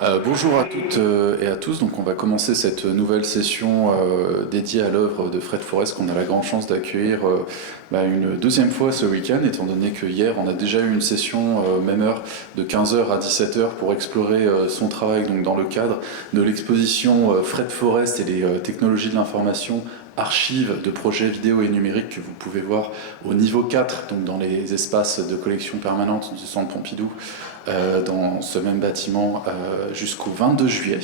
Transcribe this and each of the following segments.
Bonjour à toutes et à tous. Donc, on va commencer cette nouvelle session dédiée à l'œuvre de Fred Forrest qu'on a la grande chance d'accueillir une deuxième fois ce week-end, étant donné que hier on a déjà eu une session même heure de 15h à 17h pour explorer son travail donc dans le cadre de l'exposition Fred Forrest et les technologies de l'information, archives de projets vidéo et numériques que vous pouvez voir au niveau 4, donc dans les espaces de collection permanente du Centre Pompidou, dans ce même bâtiment jusqu'au 22 juillet.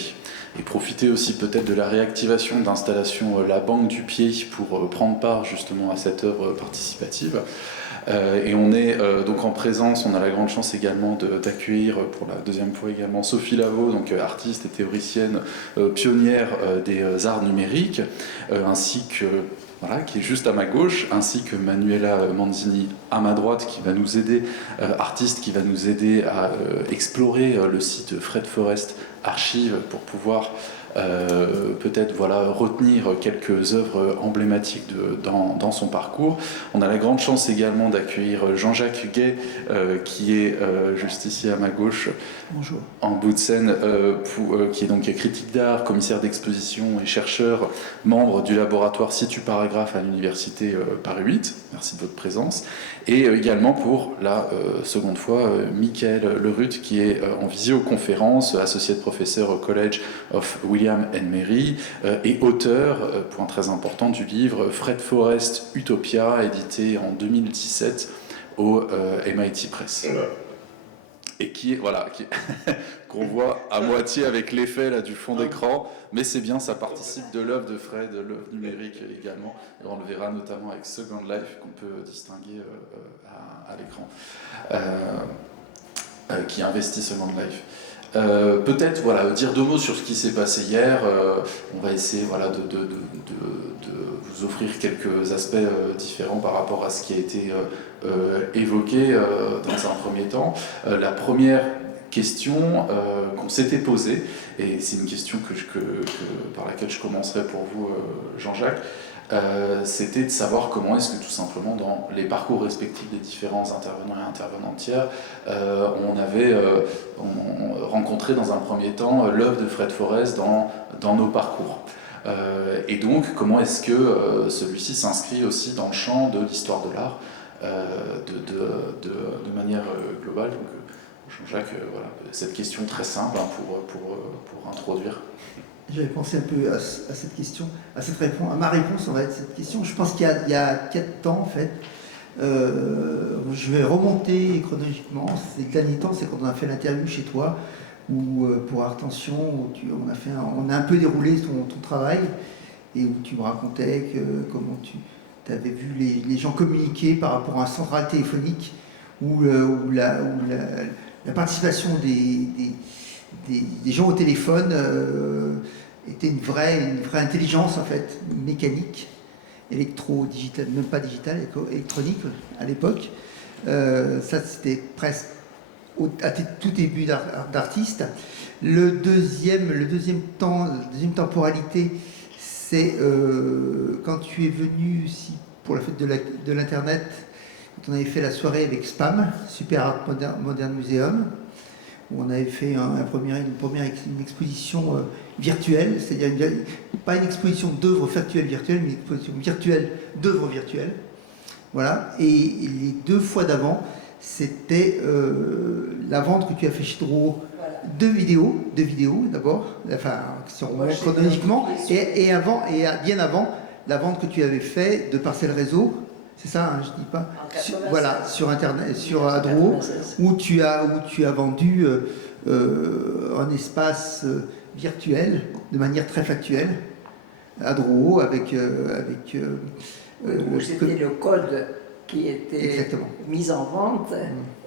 Et profiter aussi peut-être de la réactivation d'installation La Banque du Pied pour prendre part justement à cette œuvre participative. Et on est donc en présence, on a la grande chance également d'accueillir pour la deuxième fois également Sophie Lavaux, donc artiste et théoricienne pionnière des arts numériques, ainsi que voilà, qui est juste à ma gauche, ainsi que Manuela Manzini à ma droite, qui va nous aider, artiste qui va nous aider à explorer le site Fred Forrest Archives pour pouvoir peut-être retenir quelques œuvres emblématiques dans son parcours. On a la grande chance également d'accueillir Jean-Jacques Gay, qui est juste ici à ma gauche. Bonjour. En bout de scène, qui est donc critique d'art, commissaire d'exposition et chercheur, membre du laboratoire Situ Paragraphe à l'université Paris 8. Merci de votre présence. Et également pour la seconde fois, Michael Lerut, qui est en visioconférence, associé de professeur au College of William and Mary, et auteur, point très important, du livre Fred Forrest Utopia, édité en 2017 au MIT Press. Et qui est, qu'on voit à moitié avec l'effet là, du fond d'écran, mais c'est bien, ça participe de l'œuvre de Fred, de l'œuvre numérique également, et on le verra notamment avec Second Life, qu'on peut distinguer à l'écran, qui investit Second Life. Peut-être dire deux mots sur ce qui s'est passé hier. On va essayer de vous offrir quelques aspects différents par rapport à ce qui a été évoqué dans un premier temps. La première question qu'on s'était posée, et c'est une question par laquelle je commencerai pour vous, Jean-Jacques, c'était de savoir comment est-ce que tout simplement dans les parcours respectifs des différents intervenants et intervenantières, on avait rencontré dans un premier temps l'œuvre de Fred Forrest dans nos parcours. Et donc comment est-ce que celui-ci s'inscrit aussi dans le champ de l'histoire de l'art de manière globale. Donc, Jean-Jacques, cette question très simple pour introduire. J'avais pensé un peu à cette question, à ma réponse en fait, cette question. Je pense qu'il y a 4 ans en fait. Je vais remonter chronologiquement. Ces derniers temps, c'est quand on a fait l'interview chez toi, ou pour Artention, où on a un peu déroulé ton travail, et où tu me racontais comment tu avais vu les gens communiquer par rapport à un central téléphonique, où la participation des gens au téléphone était une vraie intelligence en fait, mécanique, électro-digitale, même pas digitale, électronique à l'époque. Ça c'était presque à tout début d'artiste. La deuxième temporalité, c'est quand tu es venu aussi pour la fête de l'internet, quand on avait fait la soirée avec SPAM, Super Art Modern Museum, où on avait fait une exposition virtuelle, c'est-à-dire pas une exposition d'œuvres factuelles virtuelles, mais une exposition virtuelle d'œuvres virtuelles. Voilà. Et les 2 fois d'avant, c'était la vente que tu as fait chez Drouot de vidéos d'abord, enfin, si on remonte chronologiquement, et bien avant, la vente que tu avais fait de Parcelles Réseau. C'est ça, hein, je dis pas. Sur Internet, sur Drouot, où tu as vendu un espace virtuel de manière très factuelle à Drouot avec c'était le code qui était exactement mis en vente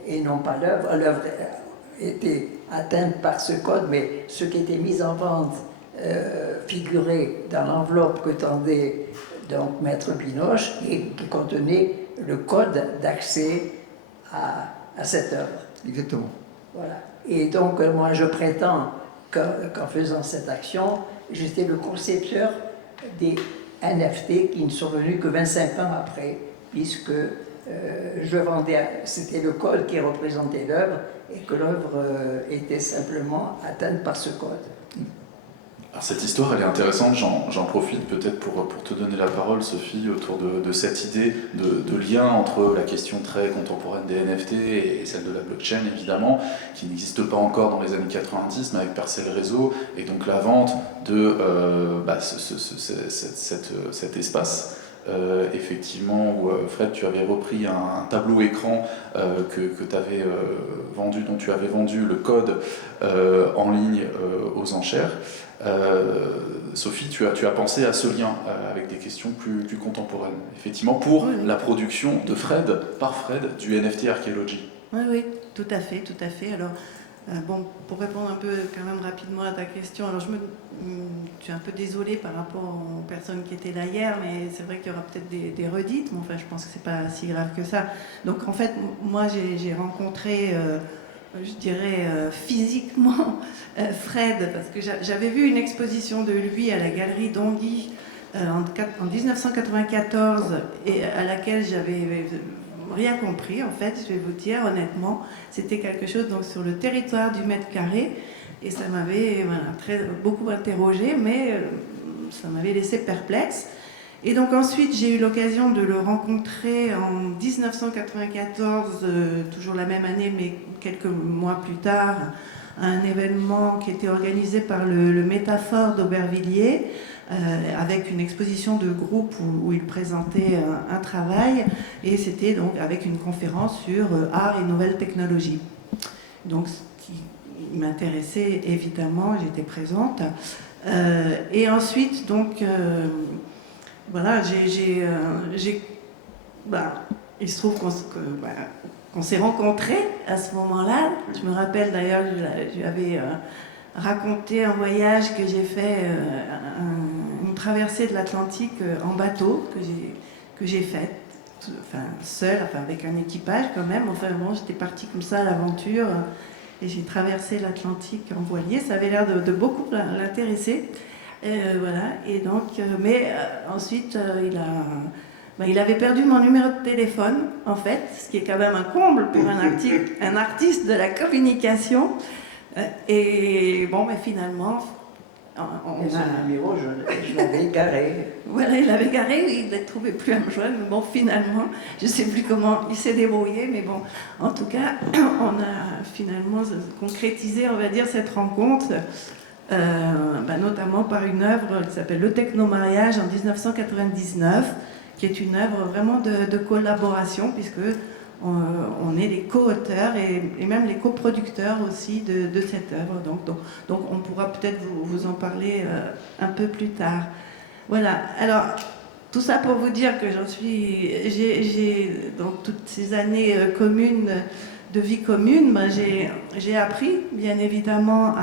et non pas l'œuvre. L'œuvre était atteinte par ce code, mais ce qui était mis en vente figurait dans l'enveloppe que tendait donc Maître Binoche et qui contenait le code d'accès à cette œuvre. Exactement. Voilà. Et donc, moi, je prétends qu'en faisant cette action, j'étais le concepteur des NFT qui ne sont venus que 25 ans après, puisque je vendais, c'était le code qui représentait l'œuvre et que l'œuvre était simplement atteinte par ce code. Alors cette histoire, elle est intéressante, j'en profite peut-être pour te donner la parole, Sophie, autour de cette idée de lien entre la question très contemporaine des NFT et celle de la blockchain, évidemment, qui n'existe pas encore dans les années 90, mais avec Parcel Réseau, et donc la vente de cet espace. Effectivement, où Fred, tu avais repris un tableau écran que tu avais vendu, dont tu avais vendu le code en ligne aux enchères. Sophie, tu as pensé à ce lien avec des questions plus contemporaines, effectivement, pour la production de Fred, par Fred, du NFT Archaeology. Oui, tout à fait, tout à fait. Alors, bon, pour répondre un peu quand même rapidement à ta question, alors je suis un peu désolée par rapport aux personnes qui étaient là hier, mais c'est vrai qu'il y aura peut-être des redites, mais enfin je pense que c'est pas si grave que ça. Donc en fait, moi j'ai rencontré, je dirais physiquement, Fred, parce que j'avais vu une exposition de lui à la galerie d'Anguy en 1994, et à laquelle j'avais rien compris, en fait, je vais vous dire honnêtement. C'était quelque chose donc sur le territoire du mètre carré, et ça m'avait beaucoup interrogé, mais ça m'avait laissé perplexe. Et donc ensuite, j'ai eu l'occasion de le rencontrer en 1994, toujours la même année, mais quelques mois plus tard, à un événement qui était organisé par le Métaphore d'Aubervilliers, avec une exposition de groupe où il présentait un travail, et c'était donc avec une conférence sur art et nouvelles technologies. Donc ce qui m'intéressait évidemment, j'étais présente. Et ensuite, donc, voilà, il se trouve qu'on s'est rencontrés à ce moment-là. Je me rappelle d'ailleurs, je lui avais raconté un voyage que j'ai fait, une traversée de l'Atlantique en bateau que j'ai faite, enfin seule, enfin avec un équipage quand même. Enfin bon, j'étais partie comme ça à l'aventure et j'ai traversé l'Atlantique en voilier. Ça avait l'air de beaucoup l'intéresser. Voilà, et donc, ensuite, il avait perdu mon numéro de téléphone, en fait, ce qui est quand même un comble pour un artiste de la communication. Et bon, finalement, son numéro, je l'avais garé. Voilà, il l'avait garé, il ne trouvait plus à me joindre. Mais bon, finalement, je ne sais plus comment il s'est débrouillé, mais bon, en tout cas, on a finalement concrétisé, on va dire, cette rencontre. Notamment par une œuvre qui s'appelle Le Technomariage en 1999, qui est une œuvre vraiment de collaboration, puisque on est les co-auteurs et même les coproducteurs aussi de cette œuvre. Donc on pourra peut-être vous en parler un peu plus tard. Voilà, alors tout ça pour vous dire que j'ai dans toutes ces années communes, de vie commune, j'ai appris bien évidemment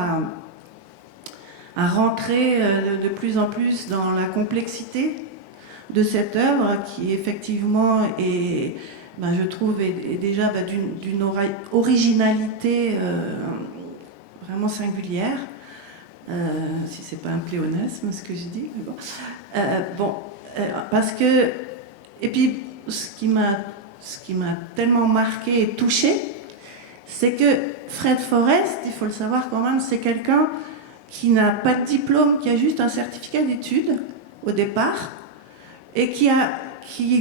à rentrer de plus en plus dans la complexité de cette œuvre qui effectivement est, je trouve, est déjà d'une originalité vraiment singulière, si c'est pas un pléonasme ce que je dis, mais bon. Parce que, et puis ce qui m'a tellement marqué et touché, c'est que Fred Forrest, il faut le savoir quand même, c'est quelqu'un qui n'a pas de diplôme, qui a juste un certificat d'études au départ, et qui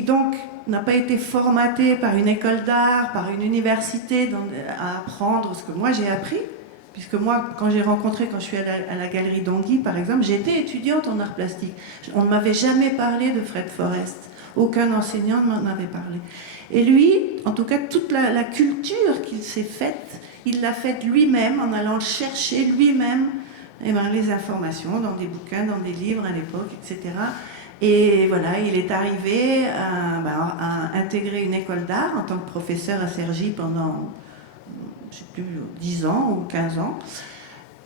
donc n'a pas été formaté par une école d'art, par une université à apprendre ce que moi j'ai appris, puisque moi, quand je suis à la galerie d'Anguy, par exemple, j'étais étudiante en art plastique. On ne m'avait jamais parlé de Fred Forrest. Aucun enseignant ne m'en avait parlé. Et lui, en tout cas, toute la culture qu'il s'est faite, il l'a faite lui-même, en allant chercher lui-même les informations dans des bouquins, dans des livres à l'époque, etc. Et voilà, il est arrivé à intégrer une école d'art en tant que professeur à Cergy pendant, je ne sais plus, 10 ans ou 15 ans.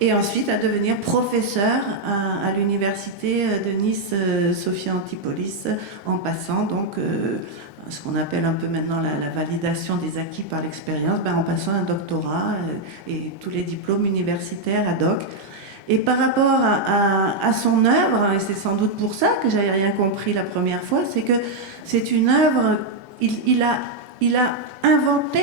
Et ensuite à devenir professeur à l'université de Nice, Sophia Antipolis, en passant donc ce qu'on appelle un peu maintenant la validation des acquis par l'expérience, en passant un doctorat et tous les diplômes universitaires ad hoc. Et par rapport à son œuvre, et c'est sans doute pour ça que j'avais rien compris la première fois, c'est que c'est une œuvre, il a il a inventé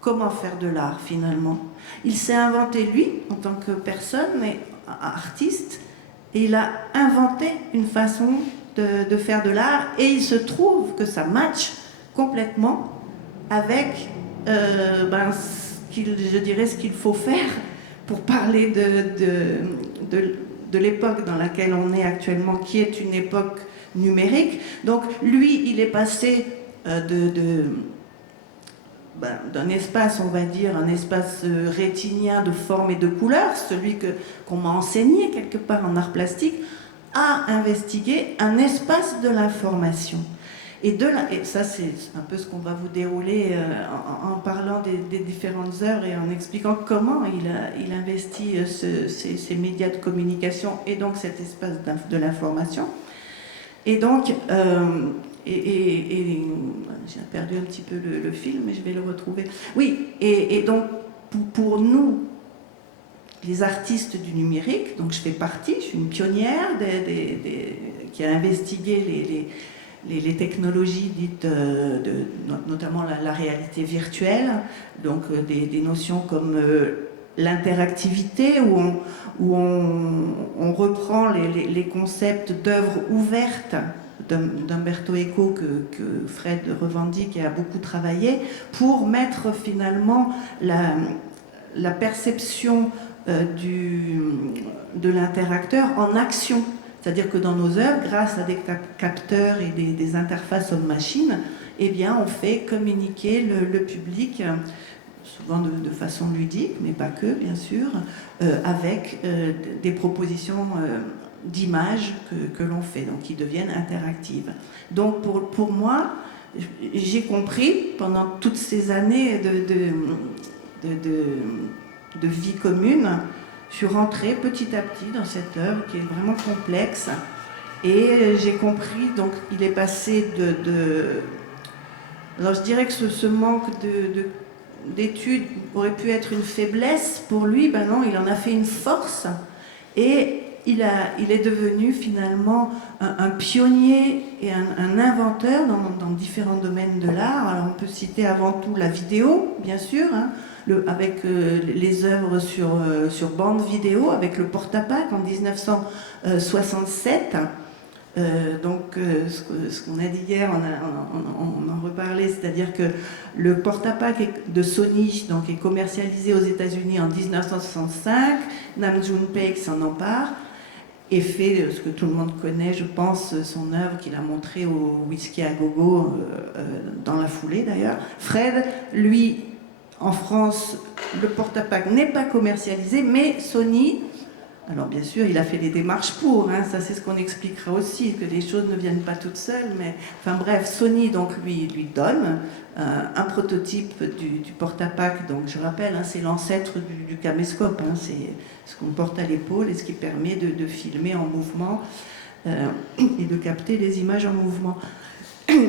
comment faire de l'art finalement. Il s'est inventé lui en tant que personne, mais artiste, et il a inventé une façon de faire de l'art, et il se trouve que ça match complètement avec je dirais ce qu'il faut faire pour parler de l'époque dans laquelle on est actuellement, qui est une époque numérique. Donc lui, il est passé d'un espace, on va dire, un espace rétinien de forme et de couleur, celui qu'on m'a enseigné quelque part en art plastique, à investiguer un espace de l'information. Et ça, c'est un peu ce qu'on va vous dérouler en parlant des différentes œuvres et en expliquant comment il investit ces médias de communication et donc cet espace de l'information. Et donc, j'ai perdu un petit peu le film, mais je vais le retrouver. Oui, et donc, pour nous, les artistes du numérique, donc je fais partie, je suis une pionnière qui a investigué les technologies dites, notamment la réalité virtuelle, donc des notions comme l'interactivité, où on reprend les concepts d'œuvres ouvertes d'Umberto Eco que Fred revendique et a beaucoup travaillé, pour mettre finalement la perception de l'interacteur en action. C'est-à-dire que dans nos œuvres, grâce à des capteurs et des interfaces homme-machine, eh bien, on fait communiquer le public, souvent de façon ludique, mais pas que, bien sûr, avec des propositions d'images que l'on fait, donc qui deviennent interactives. Donc pour moi, j'ai compris pendant toutes ces années de vie commune, je suis rentrée petit à petit dans cette œuvre qui est vraiment complexe, et j'ai compris, donc il est passé alors je dirais que ce manque d'études aurait pu être une faiblesse pour lui, ben non, il en a fait une force, et il est devenu finalement un pionnier et un inventeur dans différents domaines de l'art. Alors on peut citer avant tout la vidéo, bien sûr, hein, avec les œuvres sur bande vidéo, avec le porte-à-pack en 1967. Ce qu'on a dit hier, on en reparlait, c'est-à-dire que le porte-à-pack de Sony donc, est commercialisé aux États-Unis en 1965. Nam June Paik s'en empare et fait ce que tout le monde connaît, je pense, son œuvre qu'il a montrée au Whisky à Gogo dans la foulée d'ailleurs. Fred, lui, en France, le porte-à-pack n'est pas commercialisé, mais Sony, alors bien sûr, il a fait des démarches pour, hein, ça c'est ce qu'on expliquera aussi, que les choses ne viennent pas toutes seules, mais enfin bref, Sony donc lui donne un prototype du porte-à-pack, donc je rappelle, hein, c'est l'ancêtre du caméscope, hein, c'est ce qu'on porte à l'épaule et ce qui permet de filmer en mouvement et de capter les images en mouvement.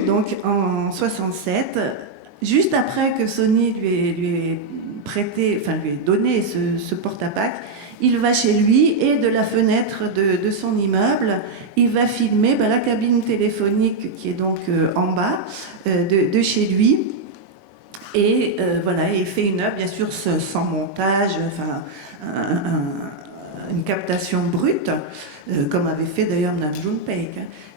Donc en 67, juste après que Sony lui ait donné ce porte-à-pack, il va chez lui et de la fenêtre de son immeuble, il va filmer la cabine téléphonique qui est donc en bas de chez lui. Et voilà, il fait une œuvre, bien sûr, sans montage, enfin, une captation brute, comme avait fait d'ailleurs Nam June Paik.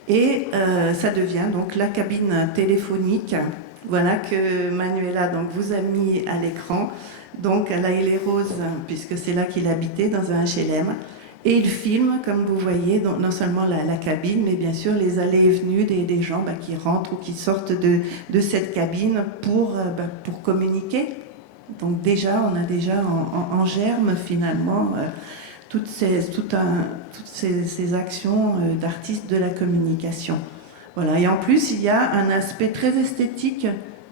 Et ça devient donc la cabine téléphonique, voilà, que Manuela donc, vous a mis à l'écran. Donc à La Haye-les-Roses, puisque c'est là qu'il habitait, dans un HLM. Et il filme, comme vous voyez, non seulement la cabine, mais bien sûr les allées et venues des gens qui rentrent ou qui sortent de cette cabine pour communiquer. Donc déjà, on a déjà en germe finalement toutes ces actions d'artistes de la communication. Voilà. Et en plus, il y a un aspect très esthétique,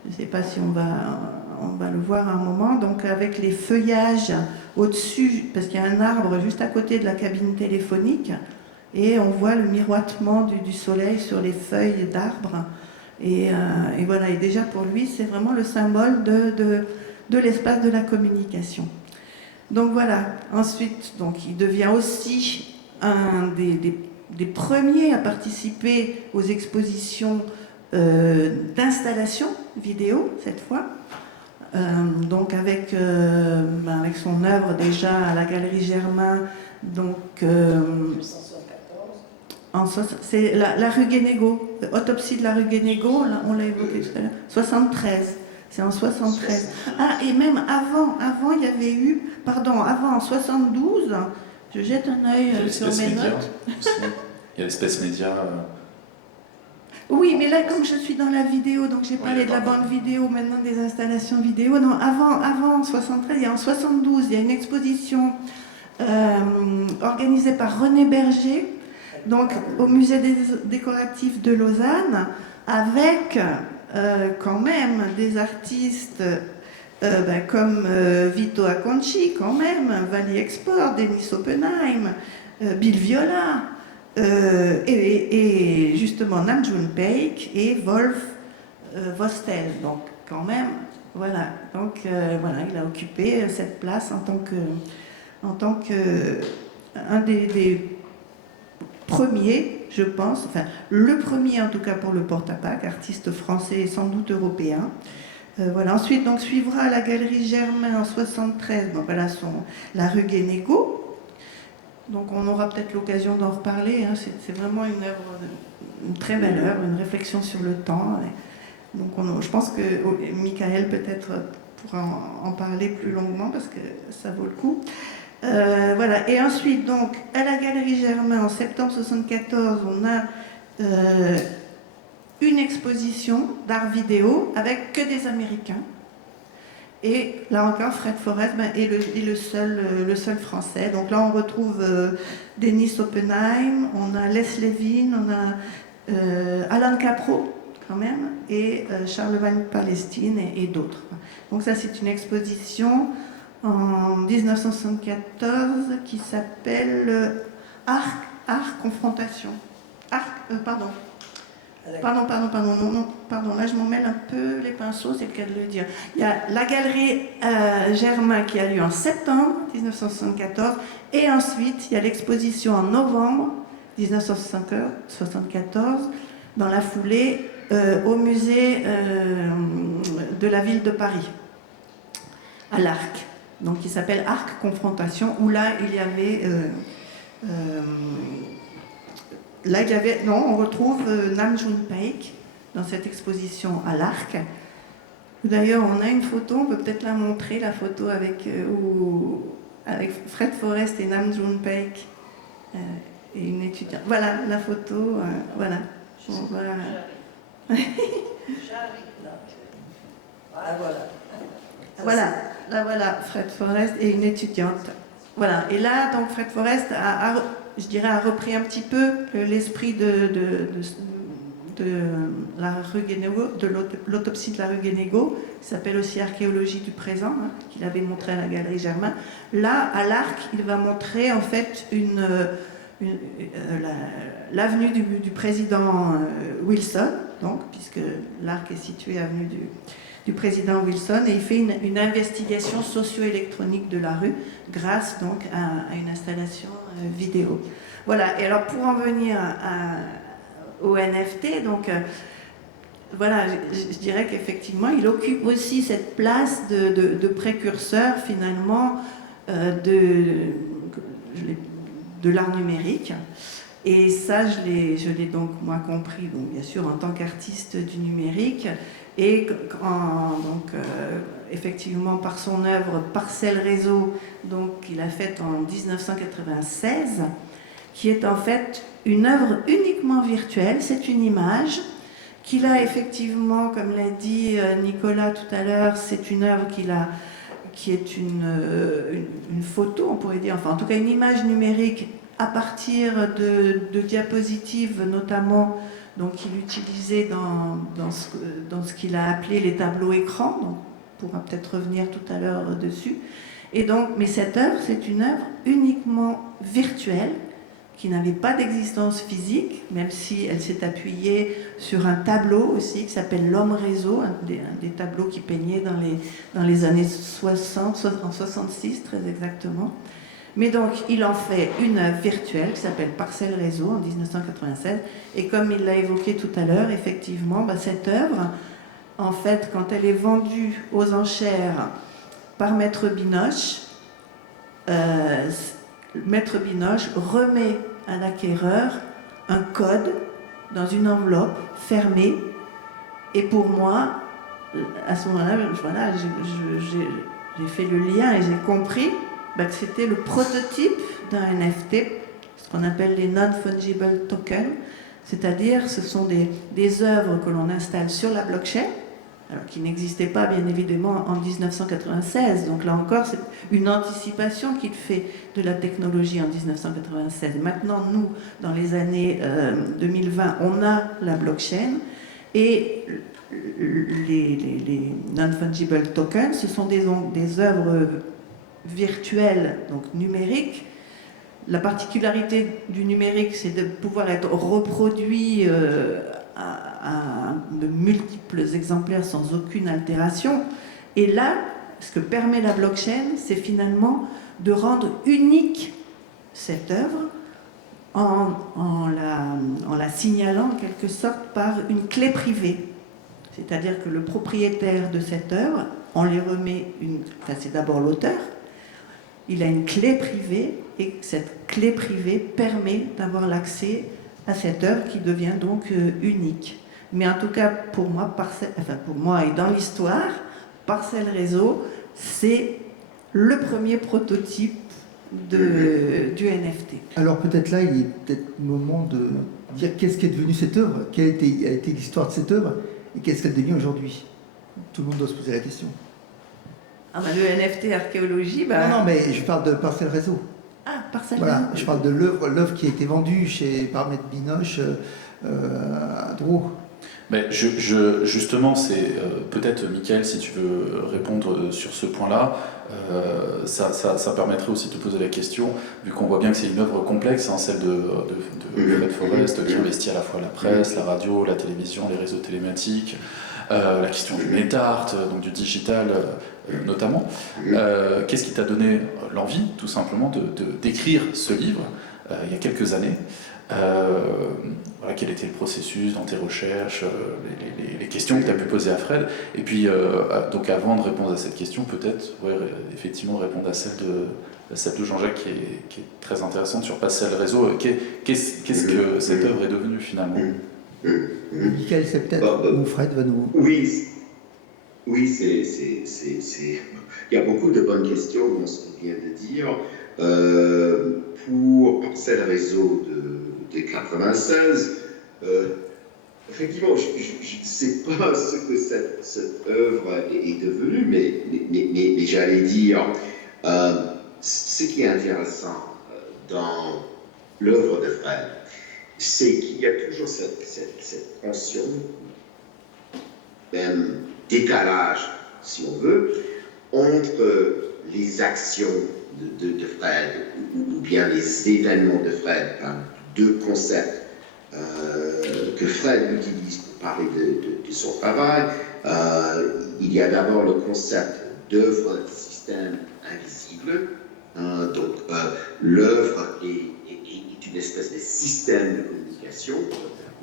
je ne sais pas si on va le voir à un moment, donc avec les feuillages au-dessus, parce qu'il y a un arbre juste à côté de la cabine téléphonique, et on voit le miroitement du soleil sur les feuilles d'arbres. Et voilà, et déjà pour lui, c'est vraiment le symbole de l'espace de la communication. Donc voilà, ensuite, donc, il devient aussi un des premiers à participer aux expositions d'installation vidéo, cette fois. Donc avec son œuvre déjà à la Galerie Germain, donc c'est la rue Guénégaud, Autopsie de la rue Guénégaud, là, on l'a évoqué tout à l'heure, 73. C'est en 73. Ah, et même avant, il y avait eu, avant, en 72, je jette un œil sur mes notes. Il y a l'espèce média. Oui, mais là, comme je suis dans la vidéo, donc j'ai parlé de la bande vidéo, maintenant des installations vidéo. Non, avant 73, il y a en 72, il y a une exposition organisée par René Berger, donc au musée décoratif de Lausanne, avec quand même des artistes comme Vito Acconci, quand même, Valley Export, Denis Oppenheim, Bill Viola, et justement Nam June Paik et Wolf Vostell. Donc quand même, voilà. Donc voilà, il a occupé cette place en tant que un des premiers, je pense, enfin le premier en tout cas pour le porte-à-pack, artiste français et sans doute européen. Voilà. Ensuite, donc, suivra la Galerie Germain en 73, donc voilà la rue Guénégaud. Donc on aura peut-être l'occasion d'en reparler. Hein. C'est vraiment une très belle œuvre, une réflexion sur le temps. Donc je pense que Michael peut-être pourra en parler plus longuement parce que ça vaut le coup. Voilà. Et ensuite, donc, à la Galerie Germain, en septembre 74, on a une exposition d'art vidéo avec que des Américains. Et là encore, Fred Forrest est le seul français. Donc là, on retrouve Denis Oppenheim, on a Les Levin, on a Alan Capro, quand même, et Charlemagne Palestine et d'autres. Donc ça, c'est une exposition en 1974 qui s'appelle Art Confrontation. Pardon, là je m'en mêle un peu les pinceaux, c'est le cas de le dire. Il y a la Galerie Germain qui a lieu en septembre 1974, et ensuite il y a l'exposition en novembre 1974, dans la foulée, au musée de la ville de Paris, à l'Arc, donc qui s'appelle Arc Confrontation, où là il y avait... on retrouve Nam June Paik dans cette exposition à l'Arc. D'ailleurs, on a une photo, on peut peut-être la montrer, la photo avec Fred Forrest et Nam June Paik et une étudiante. Voilà la photo, voilà. Voilà, Fred Forrest et une étudiante. Voilà, et là, donc Fred Forrest a repris un petit peu l'esprit de la rue Guénégaud, de l'autopsie de la rue Guénégaud, qui s'appelle aussi Archéologie du présent, hein, qu'il avait montré à la Galerie Germain. Là, à l'Arc, il va montrer en fait l'avenue du président Wilson, donc, puisque l'Arc est situé avenue du président Wilson, et il fait une investigation socio-électronique de la rue grâce donc à une installation vidéo. Voilà, et alors pour en venir au NFT, donc voilà, je dirais qu'effectivement il occupe aussi cette place de précurseur finalement de l'art numérique. Et ça, je l'ai donc moi compris, donc bien sûr en tant qu'artiste du numérique, et effectivement par son œuvre Parcelle Réseau, donc qu'il a faite en 1996, qui est en fait une œuvre uniquement virtuelle. C'est une image qu'il a effectivement, comme l'a dit Nicolas tout à l'heure, c'est une œuvre qui est une photo, on pourrait dire, enfin en tout cas une image numérique à partir de diapositives notamment, donc qu'il utilisait dans ce qu'il a appelé les tableaux écrans. Donc on pourra peut-être revenir tout à l'heure dessus. Et donc, mais cette œuvre, c'est une œuvre uniquement virtuelle, qui n'avait pas d'existence physique, même si elle s'est appuyée sur un tableau aussi qui s'appelle L'Homme Réseau, un des tableaux qui peignaient dans les années 60, en 66 très exactement. Mais donc, il en fait une œuvre virtuelle qui s'appelle Parcelle Réseau en 1996. Et comme il l'a évoqué tout à l'heure, effectivement, cette œuvre, en fait, quand elle est vendue aux enchères par Maître Binoche, Maître Binoche remet à l'acquéreur un code dans une enveloppe fermée. Et pour moi, à ce moment-là, voilà, j'ai fait le lien et j'ai compris que c'était le prototype d'un NFT, ce qu'on appelle les non-fungible tokens, c'est-à-dire ce sont des œuvres que l'on installe sur la blockchain, alors qui n'existaient pas bien évidemment en 1996. Donc là encore, c'est une anticipation qu'il fait de la technologie en 1996. Maintenant, nous, dans les années 2020, on a la blockchain et les non-fungible tokens, ce sont des œuvres virtuelles, donc numériques. La particularité du numérique, c'est de pouvoir être reproduit à de multiples exemplaires sans aucune altération. Et là, ce que permet la blockchain, c'est finalement de rendre unique cette œuvre en la signalant en quelque sorte par une clé privée. C'est-à-dire que le propriétaire de cette œuvre, on lui remet c'est d'abord l'auteur, il a une clé privée et cette clé privée permet d'avoir l'accès à cette œuvre qui devient donc unique. Mais en tout cas, pour moi et dans l'histoire, Parcelle Réseau, c'est le premier prototype du NFT. Alors peut-être là, il est peut-être le moment de dire qu'est-ce qui est devenu cette œuvre, quelle a été l'histoire de cette œuvre et qu'est-ce qu'elle devient aujourd'hui. Tout le monde doit se poser la question. Le NFT archéologie, Non, mais je parle de Parcelle Réseau. Ah, Parcelle Voilà, Réseau. je parle de l'œuvre qui a été vendue par Maître Binoche à Drouot. Mais justement, c'est peut-être, Michael, si tu veux répondre sur ce point-là, ça permettrait aussi de te poser la question, vu qu'on voit bien que c'est une œuvre complexe, celle de Fred Forrest, qui investit à la fois la presse, la radio, la télévision, les réseaux télématiques, la question du net-art, donc du digital notamment. Qu'est-ce qui t'a donné l'envie, tout simplement, d'écrire ce livre il y a quelques années? Quel était le processus dans tes recherches, les questions que tu as pu poser à Fred, et puis donc avant de répondre à cette question, peut-être effectivement répondre à celle de Jean-Jacques qui est très intéressante sur Parcelle Réseau. Qu'est-ce que cette œuvre est devenue finalement? Michael, c'est peut-être ou Fred va nous... Oui, il y a beaucoup de bonnes questions dans ce qu'on vient de dire. Pour Parcelle Réseau de 96, effectivement, je ne sais pas ce que cette œuvre est devenue, mais j'allais dire, ce qui est intéressant dans l'œuvre de Fred, c'est qu'il y a toujours cette tension, même décalage, si on veut, entre les actions de Fred ou bien les événements de Fred, deux concepts que Fred utilise pour parler de son travail. Il y a d'abord le concept d'œuvre système invisible. Donc l'œuvre est une espèce de système de communication,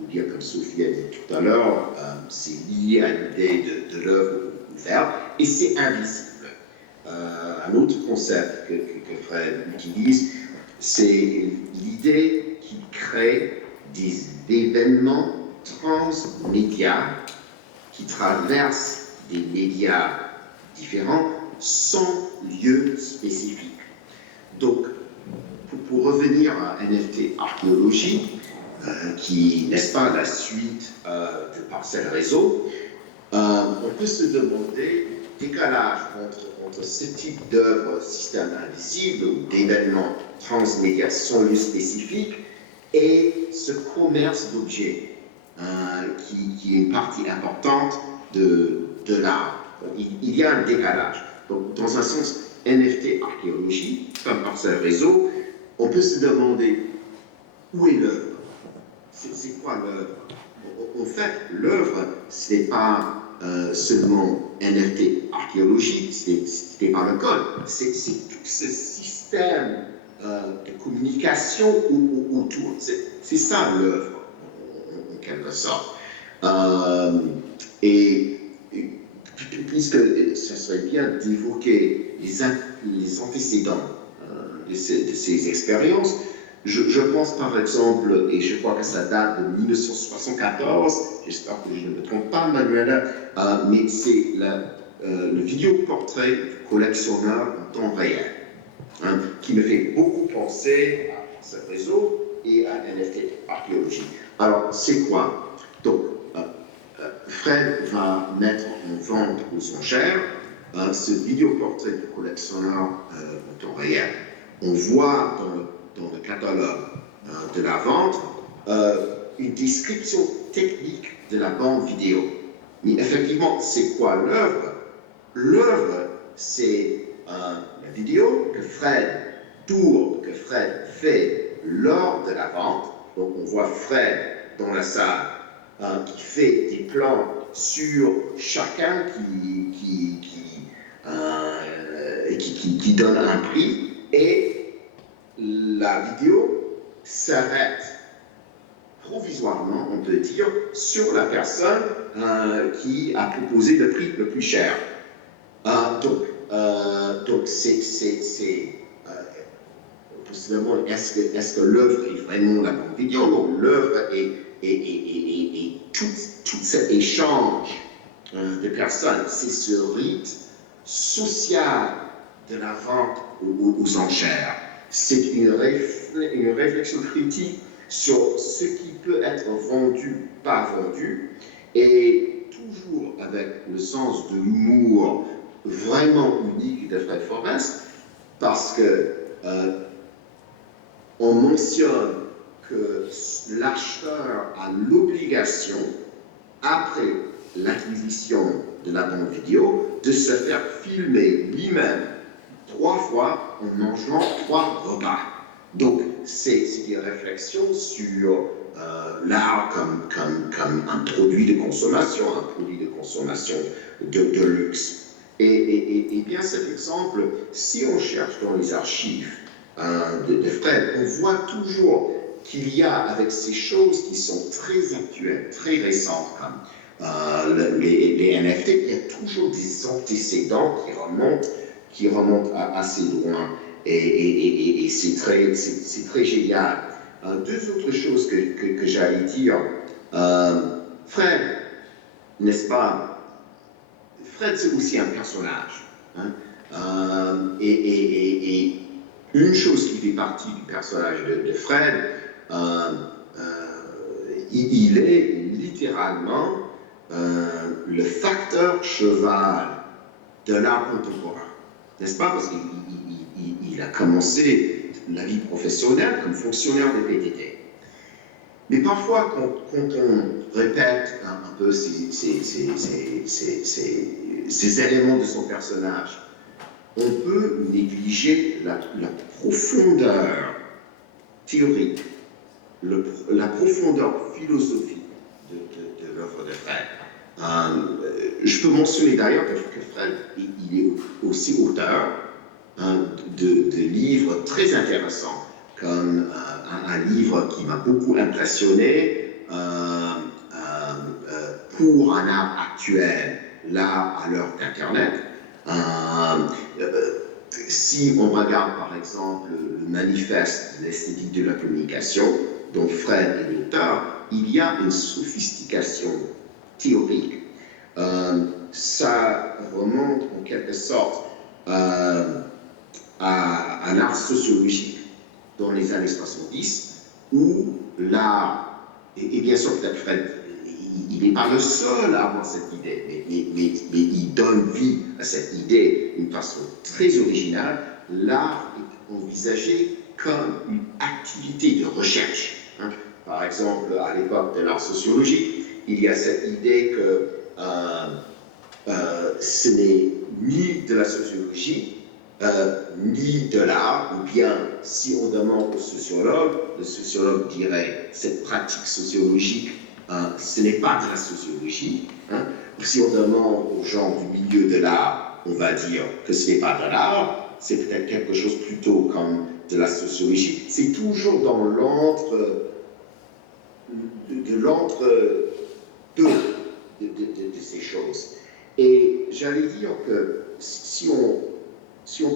ou bien comme Sophie a dit tout à l'heure, c'est lié à l'idée de l'œuvre ouverte, et c'est invisible. Un autre concept que Fred utilise, c'est l'idée qu'il crée des événements transmédia qui traversent des médias différents sans lieu spécifique. Donc, pour revenir à NFT archéologie, qui n'est-ce pas la suite de Parcelle Réseau, on peut se demander décalage entre ce type d'œuvre système invisible ou d'événements transmédia sans lieu spécifique et ce commerce d'objets qui est une partie importante de l'art. Il y a un décalage. Donc, dans un sens, NFT archéologie, comme Parcelle Réseau, on peut se demander où est l'œuvre? C'est quoi l'œuvre? En fait, l'œuvre, ce n'est pas seulement NFT archéologie, ce n'est pas le code, c'est tout ce système de communication autour. C'est ça l'œuvre, en quelque sorte. Et puisque ce serait bien d'évoquer les antécédents de ces expériences, je pense par exemple, et je crois que ça date de 1974, j'espère que je ne me trompe pas, Manuela, mais c'est le vidéoportrait du collectionneur en temps réel, qui me fait beaucoup penser à ce réseau et à NFT archéologie. Alors, c'est quoi? Donc, Fred va mettre en vente aux enchères ce vidéoportrait du collectionneur en temps réel. On voit dans le catalogue de la vente une description technique de la bande vidéo. Mais effectivement, c'est quoi l'œuvre? L'œuvre, c'est la vidéo que Fred fait lors de la vente. Donc on voit Fred dans la salle qui fait des plans sur chacun qui donne un prix, et la vidéo s'arrête provisoirement, on peut dire, sur la personne qui a proposé le prix le plus cher. Donc c'est possiblement, est-ce que l'œuvre est vraiment la bande vidéo? Donc l'œuvre est tout cet échange de personnes, c'est ce rite social de la vente aux enchères. C'est une réflexion critique sur ce qui peut être vendu, pas vendu, et toujours avec le sens de l'humour vraiment unique de Fred Forrest, parce que on mentionne que l'acheteur a l'obligation, après l'acquisition de la bande vidéo, de se faire filmer lui-même 3 fois en mangeant 3 repas. Donc, c'est des réflexions sur l'art comme un produit de consommation de luxe. Et bien cet exemple, si on cherche dans les archives de Fred, on voit toujours qu'il y a, avec ces choses qui sont très actuelles, très récentes, comme les NFT, il y a toujours des antécédents qui remontent assez loin. Et c'est très génial. 2 autres choses que j'allais dire. Fred, n'est-ce pas? Fred, c'est aussi un personnage. Et une chose qui fait partie du personnage de Fred, il est littéralement le facteur cheval de l'art contemporain. N'est-ce pas? Parce qu'il a commencé la vie professionnelle comme fonctionnaire de PTT. Mais parfois, quand on répète un peu ces éléments de son personnage, on peut négliger la profondeur théorique, la profondeur philosophique de l'œuvre de Fred. Je peux mentionner d'ailleurs que Fred, il est aussi auteur de livres très intéressants, comme un livre qui m'a beaucoup impressionné pour un art actuel, l'art à l'heure d'Internet. Si on regarde par exemple le manifeste de l'esthétique de la communication, dont Fred est l'auteur, il y a une sophistication théorique. Ça remonte en quelque sorte à un art sociologique dans les années 70, où l'art, et bien sûr peut-être Fred, il n'est pas le seul à avoir cette idée, mais il donne vie à cette idée d'une façon très originale. L'art est envisagé comme une activité de recherche. Par exemple, à l'époque de l'art sociologique, il y a cette idée que ce n'est ni de la sociologie, ni de l'art, ou bien si on demande au sociologue, le sociologue dirait cette pratique sociologique, ce n'est pas de la sociologie. Si on demande aux gens du milieu de l'art, on va dire que ce n'est pas de l'art, c'est peut-être quelque chose plutôt comme de la sociologie. C'est toujours dans l'entre-deux de ces choses. Et j'allais dire que si on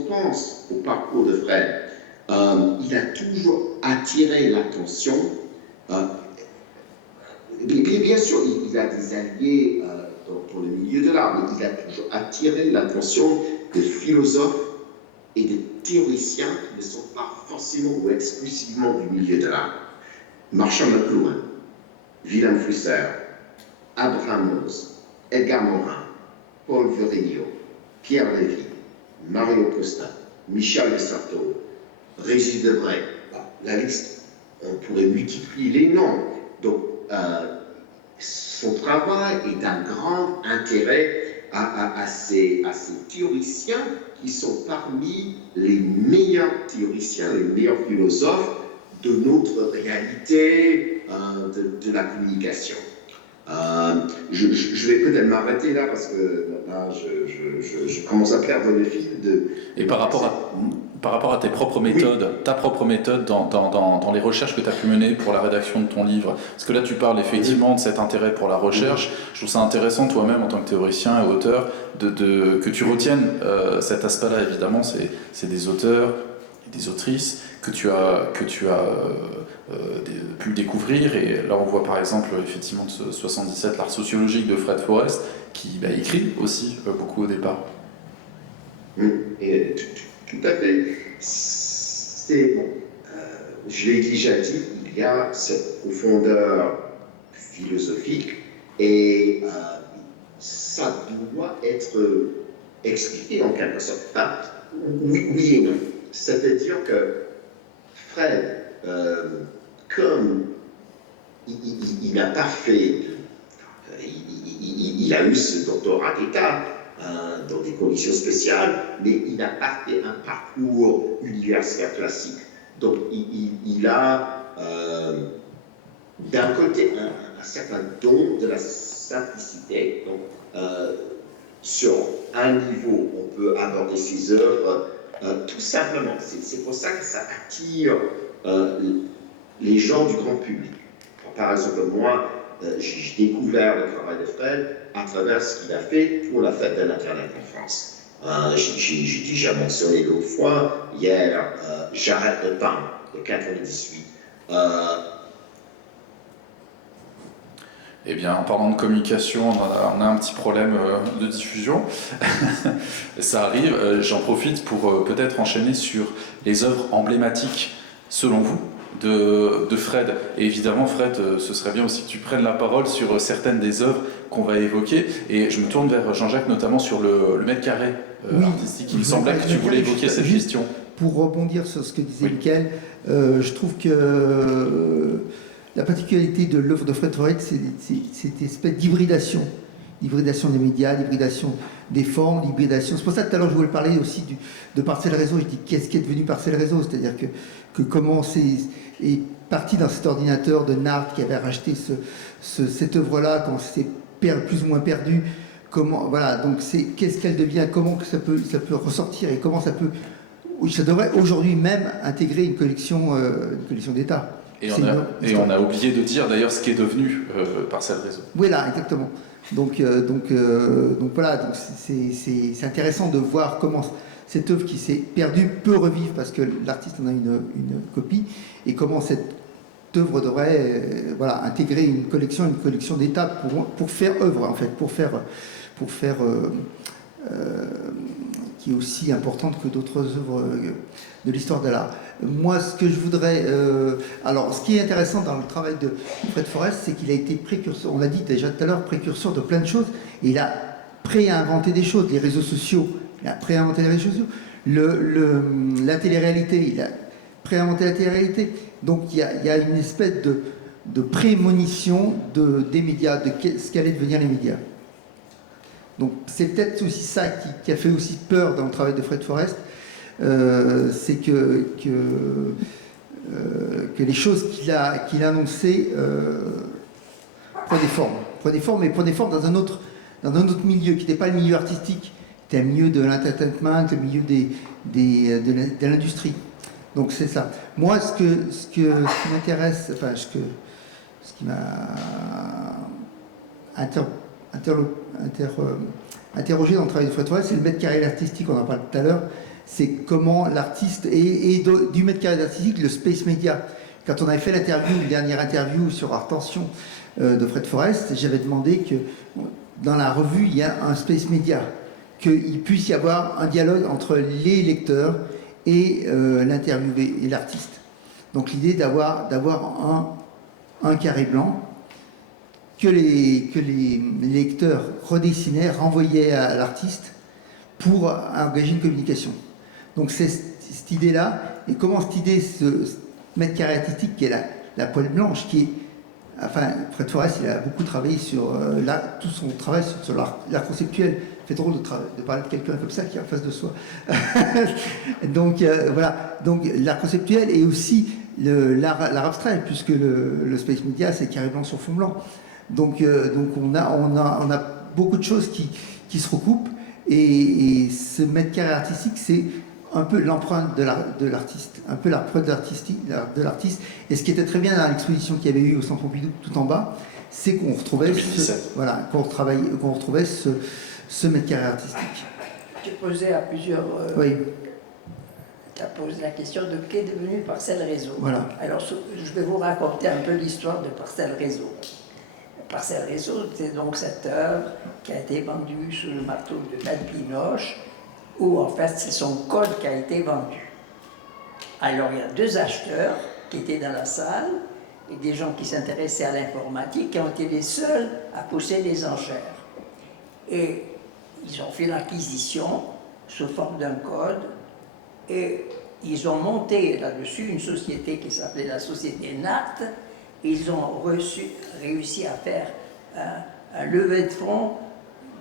pense au parcours de Fred, il a toujours attiré l'attention. Bien sûr, il a des alliés dans le milieu de l'art, mais il a toujours attiré l'attention de philosophes et de théoriciens qui ne sont pas forcément ou exclusivement du milieu de l'art. Marshall McLuhan, Wilhelm Flusser, Abraham Mose, Edgar Morin, Paul Virilio, Pierre Lévy, Mario Costa, Michel de Certeau, Régis Debray. La liste, on pourrait multiplier les noms. Donc, son travail est d'un grand intérêt à ces théoriciens qui sont parmi les meilleurs théoriciens, les meilleurs philosophes de notre réalité de la communication. Je vais peut-être m'arrêter là parce que là, je commence à perdre le fil de... Et par rapport à tes propres méthodes, oui. Ta propre méthode dans les recherches que tu as pu mener pour la rédaction de ton livre, parce que là tu parles effectivement de cet intérêt pour la recherche, je trouve ça intéressant toi-même en tant que théoricien et auteur que tu retiennes cet aspect-là. Évidemment, c'est des auteurs et des autrices que tu as pu découvrir, et là on voit par exemple effectivement de 77 l'art sociologique de Fred Forrest qui écrit aussi beaucoup au départ. Et tout à fait. C'est bon. Je l'ai déjà dit, il y a cette profondeur philosophique et ça doit être expliqué en quelque sorte. Oui et non. C'est-à-dire que Fred, comme il n'a pas fait, il a eu ce doctorat d'État dans des conditions spéciales, mais il n'a pas fait un parcours universitaire classique. Donc il a d'un côté un certain don de la simplicité. Donc sur un niveau, on peut aborder ses œuvres tout simplement. C'est pour ça que ça attire les gens du grand public. Par exemple, moi, j'ai découvert le travail de Fred à travers ce qu'il a fait pour la fête de l'Internet en France. J'ai déjà mentionné l'autre fois, hier, J'arrête le temps de 98. Eh bien, en parlant de communication, on a un petit problème de diffusion. Ça arrive. J'en profite pour peut-être enchaîner sur les œuvres emblématiques, selon vous, de Fred. Et évidemment, Fred, ce serait bien aussi que tu prennes la parole sur certaines des œuvres qu'on va évoquer. Et je me tourne vers Jean-Jacques, notamment sur le mètre carré artistique. Il me semblait que tu voulais évoquer cette question. Pour rebondir sur ce que disait Michael, je trouve que la particularité de l'œuvre de Fred Forrest, c'est cette espèce d'hybridation. L'hybridation des médias, l'hybridation des formes, l'hybridation. C'est pour ça que tout à l'heure je voulais parler aussi de Parcelles Réseau. Je dis qu'est-ce qui est devenu Parcelles Réseau, c'est-à-dire que comment est parti dans cet ordinateur de Nart qui avait racheté cette œuvre-là, quand c'est plus ou moins perdu. Comment, voilà, donc qu'est-ce qu'elle devient, comment que ça peut ressortir et comment ça devrait aujourd'hui même intégrer une collection d'État. Et on a oublié de dire d'ailleurs ce qui est devenu Parcelles Réseau. Voilà, exactement. Donc voilà, donc c'est intéressant de voir comment cette œuvre qui s'est perdue peut revivre parce que l'artiste en a une copie, et comment cette œuvre devrait intégrer une collection d'État pour faire œuvre en fait, pour faire qui est aussi importante que d'autres œuvres de l'histoire de l'art. Moi, ce que je voudrais... alors, ce qui est intéressant dans le travail de Fred Forrest, c'est qu'il a été précurseur, on l'a dit déjà tout à l'heure, précurseur de plein de choses, et il a préinventé des choses, les réseaux sociaux, il a préinventé les réseaux sociaux, la télé-réalité, il a préinventé la télé-réalité. Donc, il y a une espèce de prémonition des médias, de ce qu'allaient devenir les médias. Donc, c'est peut-être aussi ça qui a fait aussi peur dans le travail de Fred Forrest, c'est que les choses qu'il a annoncées prenaient forme dans un autre milieu, qui n'était pas le milieu artistique, c'était le milieu de l'entertainment, le milieu de l'industrie. Donc c'est ça. Moi, ce qui m'intéresse, enfin, ce qui m'a interrogé dans le travail de Fred Forest, c'est le mètre carré artistique, on en parle tout à l'heure. C'est comment l'artiste, du mètre carré artistique, le space media. Quand on avait fait une dernière interview sur Art Tension de Fred Forest, j'avais demandé que dans la revue, il y a un space media, qu'il puisse y avoir un dialogue entre les lecteurs et l'interviewé et l'artiste. Donc l'idée d'avoir un carré blanc que les lecteurs redessinaient, renvoyaient à l'artiste pour engager une communication. Donc c'est cette idée-là, et comment cette idée, ce mètre carré artistique qui est la poêle blanche, qui est, enfin, Fred Forest, il a beaucoup travaillé sur tout son travail sur l'art conceptuel. C'est drôle de parler de quelqu'un comme ça qui est en face de soi. Donc voilà, donc l'art conceptuel et aussi l'art abstrait, puisque le space media c'est carré blanc sur fond blanc. Donc on a beaucoup de choses qui se recoupent, et ce mètre carré artistique c'est un peu l'empreinte de l'artiste, un peu l'empreinte de l'artiste. Et ce qui était très bien dans l'exposition qu'il y avait eu au Centre Pompidou tout en bas, c'est qu'on retrouvait qu'on retrouvait ce mètre carré artistique. Tu posais à plusieurs. Oui. Tu as posé la question de qu'est devenu Parcelles Réseau. Voilà. Alors, je vais vous raconter un peu l'histoire de Parcelles Réseau. Parcelles Réseau, c'est donc cette œuvre qui a été vendue sous le marteau de Maître Pinoche, où en fait c'est son code qui a été vendu. Alors il y a 2 acheteurs qui étaient dans la salle, et des gens qui s'intéressaient à l'informatique, qui ont été les seuls à pousser les enchères. Et ils ont fait l'acquisition sous forme d'un code, et ils ont monté là-dessus une société qui s'appelait la société NAT. Ils ont réussi à faire un levée de fonds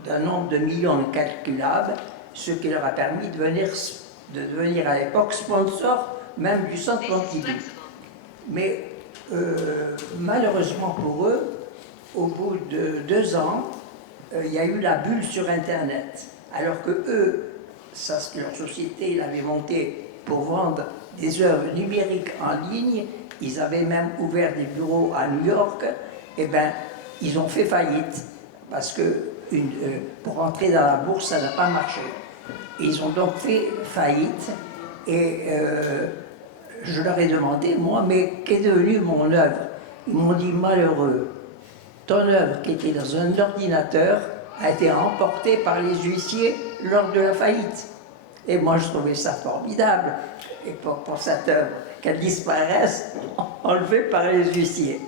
d'un nombre de millions incalculables, ce qui leur a permis de devenir à l'époque sponsor même du Centre Pompidou. Mais malheureusement pour eux, au bout de 2 ans, il y a eu la bulle sur Internet. Alors que eux, leur société l'avait monté pour vendre des œuvres numériques en ligne, ils avaient même ouvert des bureaux à New York, et bien ils ont fait faillite parce que pour entrer dans la bourse, ça n'a pas marché. Ils ont donc fait faillite, et je leur ai demandé, moi, mais qu'est devenue mon œuvre? Ils m'ont dit, malheureux, ton œuvre qui était dans un ordinateur a été emportée par les huissiers lors de la faillite. Et moi, je trouvais ça formidable, et pour cette œuvre, qu'elle disparaisse, enlevée par les huissiers.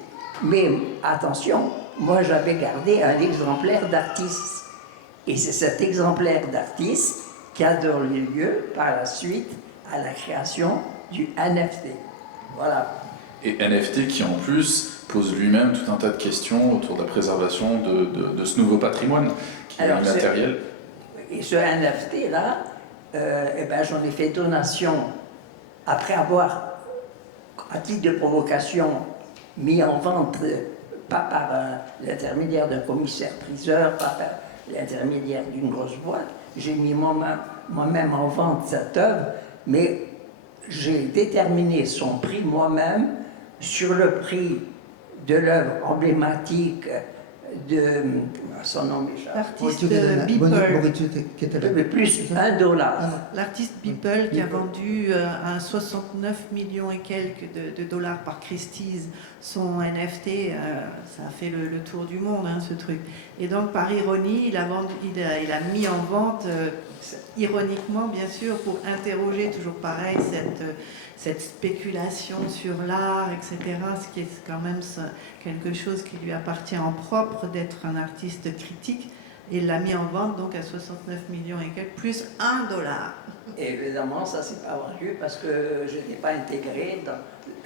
Mais attention, moi j'avais gardé un exemplaire d'artiste. Et c'est cet exemplaire d'artiste qui a donné lieu par la suite à la création du NFT. Voilà. Et NFT qui en plus pose lui-même tout un tas de questions autour de la préservation de ce nouveau patrimoine qui est immatériel. Et ce NFT-là, j'en ai fait donation après avoir, à titre de provocation, mis en vente, pas par l'intermédiaire d'un commissaire-priseur, pas par l'intermédiaire d'une grosse boîte. J'ai mis moi-même en vente cette œuvre, mais j'ai déterminé son prix moi-même sur le prix de l'œuvre emblématique de son nom m'échappe. L'artiste Beeple. Plus $1. L'artiste Beeple qui a vendu à 69 millions et quelques de dollars par Christie's son NFT, ça a fait le tour du monde, hein, ce truc. Et donc par ironie, il a mis en vente, ironiquement bien sûr, pour interroger toujours pareil cette spéculation sur l'art, etc., ce qui est quand même quelque chose qui lui appartient en propre d'être un artiste critique. Et il l'a mis en vente donc à 69 millions et quelques, plus $1. Et évidemment, ça s'est pas vendu parce que je n'étais pas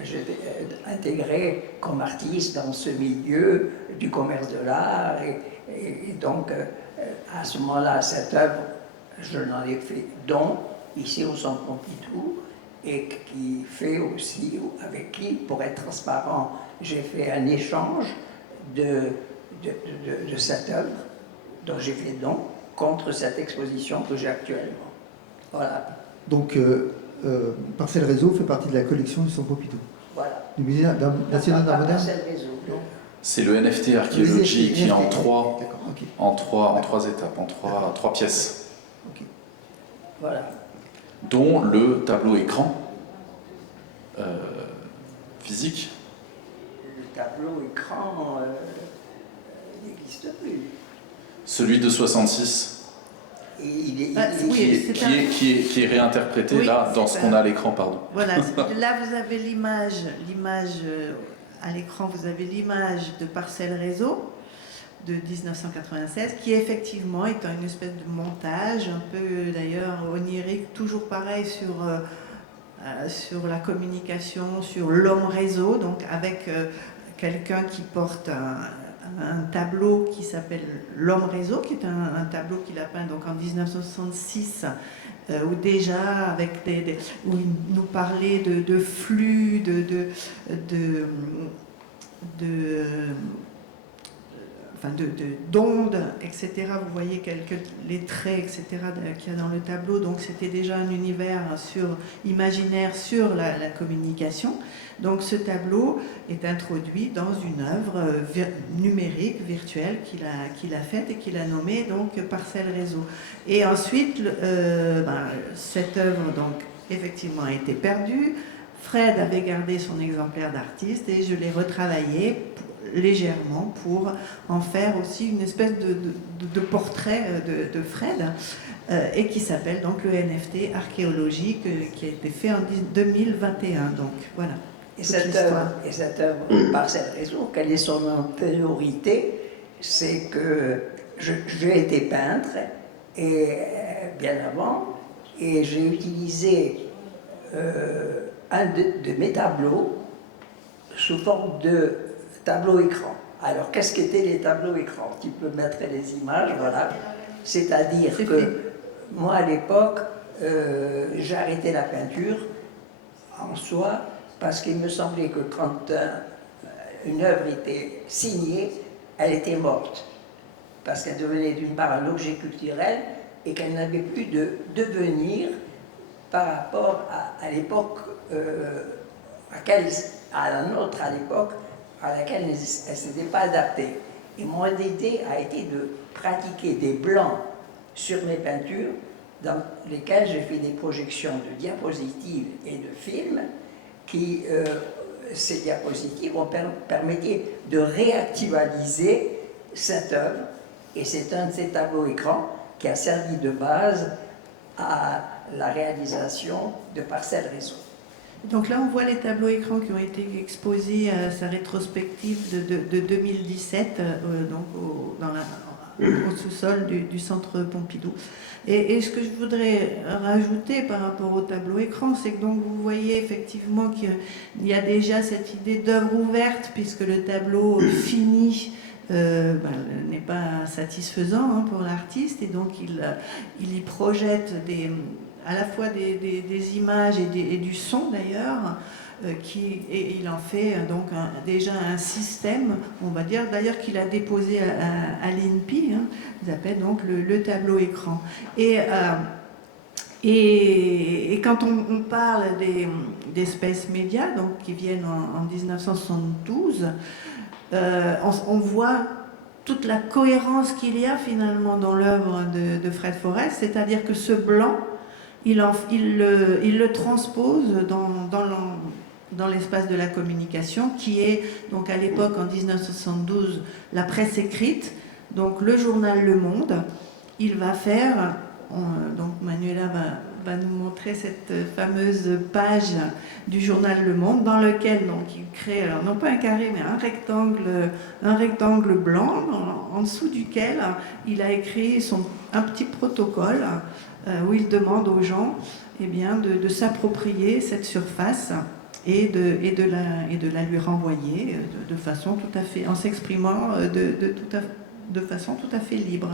j'étais intégré comme artiste dans ce milieu du commerce de l'art. Et donc, à ce moment-là, cette œuvre, je n'en ai fait don ici au Centre Pompidou, et qui fait aussi, avec qui, pour être transparent, j'ai fait un échange de cette œuvre, dont j'ai fait don, contre cette exposition que j'ai actuellement. Voilà. Donc, Parcelle Réseau fait partie de la collection du Centre Pompidou, Voilà. du Musée national d'art moderne. Parcelle Réseau. C'est le NFT Archéologie qui est en trois, D'accord, ok. en trois étapes, en trois pièces, Ok. Voilà. dont le tableau écran physique. Le tableau écran n'existe plus. Celui de 66, Et il est, Ah, il est- oui. qui est réinterprété Oui, là dans c'est ce qu'on a à l'écran, pardon. Voilà, là vous avez l'image à l'écran, vous avez l'image de Parcelle Réseau de 1996, qui effectivement est une espèce de montage, un peu d'ailleurs onirique, toujours pareil sur la communication, sur l'homme réseau, donc avec quelqu'un qui porte un tableau qui s'appelle L'homme réseau, qui est un tableau qu'il a peint donc en 1966, où déjà avec où il nous parlait de flux, d'ondes, etc. Vous voyez les traits, etc. qu'il y a dans le tableau. Donc c'était déjà un univers imaginaire sur la communication. Donc ce tableau est introduit dans une œuvre numérique, virtuelle, qu'il a faite et qu'il a nommée donc Parcelle Réseau. Et ensuite, cette œuvre donc effectivement a été perdue. Fred avait gardé son exemplaire d'artiste et je l'ai retravaillé légèrement pour en faire aussi une espèce de portrait de Fred et qui s'appelle donc le NFT Archéologie qui a été fait en 2021. Donc voilà. Et cette œuvre, Parcelle Réseau, quelle est son antériorité? C'est que j'ai été peintre et bien avant, et j'ai utilisé un de mes tableaux sous forme de tableau écran. Alors, qu'est-ce qu'étaient les tableaux écran? Tu peux mettre les images, voilà. C'est-à-dire que moi, à l'époque, j'ai arrêté la peinture en soi parce qu'il me semblait que quand une œuvre était signée, elle était morte. Parce qu'elle devenait d'une part un objet culturel et qu'elle n'avait plus de devenir par rapport à l'époque à la nôtre à l'époque, à laquelle elle ne s'était pas adaptée. Et mon idée a été de pratiquer des blancs sur mes peintures, dans lesquels j'ai fait des projections de diapositives et de films, qui, ces diapositives, permettaient de réactualiser cette œuvre. Et c'est un de ces tableaux écrans qui a servi de base à la réalisation de Parcelle Réseau. Donc là, on voit les tableaux écrans qui ont été exposés à sa rétrospective de 2017 au sous-sol du Centre Pompidou. Et ce que je voudrais rajouter par rapport au tableau écran, c'est que donc vous voyez effectivement qu'il y a déjà cette idée d'œuvre ouverte, puisque le tableau fini n'est pas satisfaisant pour l'artiste, et donc il y projette à la fois des images et du son d'ailleurs, et il en fait donc déjà un système, on va dire, d'ailleurs qu'il a déposé à l'INPI, ils appellent donc le tableau écran. Et quand on parle des Space Media, donc, qui viennent en 1972, on voit toute la cohérence qu'il y a finalement dans l'œuvre de Fred Forrest, c'est-à-dire que ce blanc, il le transpose dans l'espace de la communication, qui est donc à l'époque, en 1972, la presse écrite, donc le journal Le Monde. Il va faire, donc Manuela va nous montrer cette fameuse page du journal Le Monde, dans lequel donc, il crée, alors non pas un carré, mais un rectangle blanc, en dessous duquel il a écrit un petit protocole où il demande aux gens de s'approprier cette surface et de la lui renvoyer de façon tout à fait, en s'exprimant de façon tout à fait libre.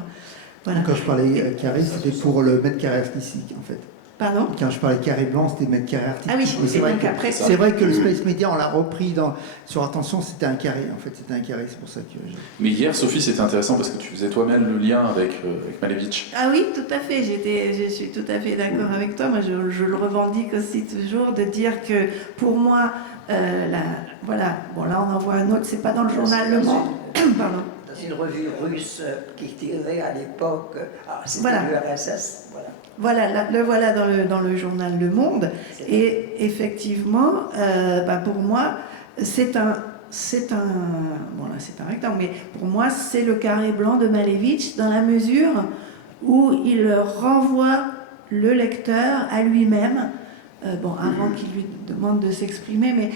Voilà. Quand je parlais carré, c'était pour le mètre carré artistique, en fait. Pardon? Quand je parlais de carré blanc, c'était mètre carré artistique. Ah oui, Mais c'est et vrai, donc que, après, c'est vrai que le Space Media, on l'a repris sur Attention, c'était un carré. En fait, c'était un carré, c'est pour ça que... Mais hier, Sophie, c'était intéressant parce que tu faisais toi-même le lien avec Malevich. Ah oui, tout à fait, je suis tout à fait d'accord avec toi. Moi, je le revendique aussi toujours, de dire que pour moi, voilà, bon là on en voit un autre, c'est pas dans le journal Le Monde, pardon. Dans une revue russe qui tirait à l'époque, c'était Voilà. l'URSS, voilà. Voilà, le voilà dans le journal Le Monde. Et effectivement, pour moi, c'est un rectangle, mais pour moi, c'est le carré blanc de Malevich dans la mesure où il renvoie le lecteur à lui-même, avant qu'il lui demande de s'exprimer, mais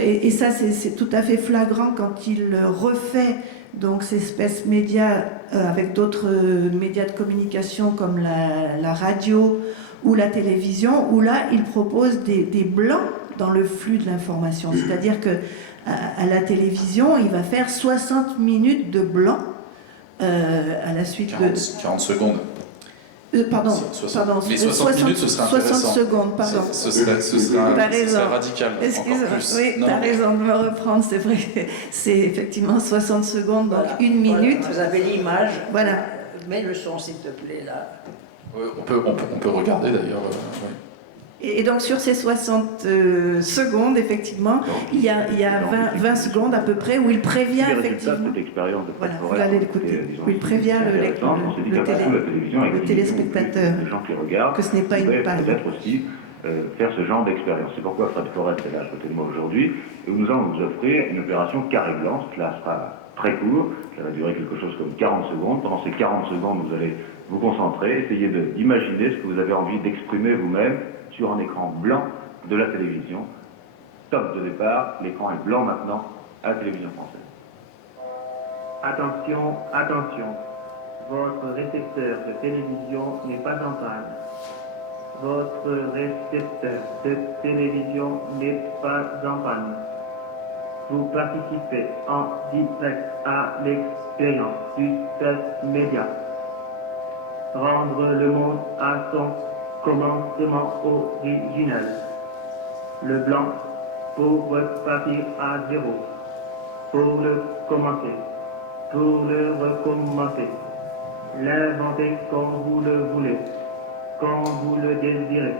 et ça, c'est tout à fait flagrant quand il refait donc ces espèces médias avec d'autres médias de communication comme la radio ou la télévision, où là, il propose des blancs dans le flux de l'information. C'est-à-dire que à la télévision, il va faire 60 minutes de blanc à la suite 40 secondes. Pardon, 60. Mais 60 minutes, ce sera intéressant. 60 secondes, pardon. Ce sera radical. Excuse-moi, encore plus. oui, tu as raison de me reprendre, c'est vrai. C'est effectivement 60 secondes, donc Voilà. une minute. Voilà. Vous avez l'image. Voilà. Mets le son, s'il te plaît, là. On peut regarder d'ailleurs. Ouais. Et donc sur ces 60 secondes, effectivement, il y a 20 secondes à peu près où il prévient effectivement. Cette expérience de Voilà, vous allez l'écouter. Où il prévient le téléspectateur les gens qui regardent, que ce n'est pas une panne. Peut-être aussi faire ce genre d'expérience. C'est pourquoi Fred Forest est là à côté de moi aujourd'hui, et nous allons vous offrir une opération carré blanc. Cela sera très court, ça va durer quelque chose comme 40 secondes. Pendant ces 40 secondes, vous allez vous concentrer, essayer d'imaginer ce que vous avez envie d'exprimer vous-même sur un écran blanc de la télévision. Top de départ, l'écran est blanc maintenant à la télévision française. Attention, attention, votre récepteur de télévision n'est pas en panne. Votre récepteur de télévision n'est pas en panne. Vous participez en direct à l'expérience du Space Media. Rendre le monde à son commencement original. Le blanc pour repartir à zéro. Pour le commencer. Pour le recommencer. L'inventer comme vous le voulez. Quand vous le désirez.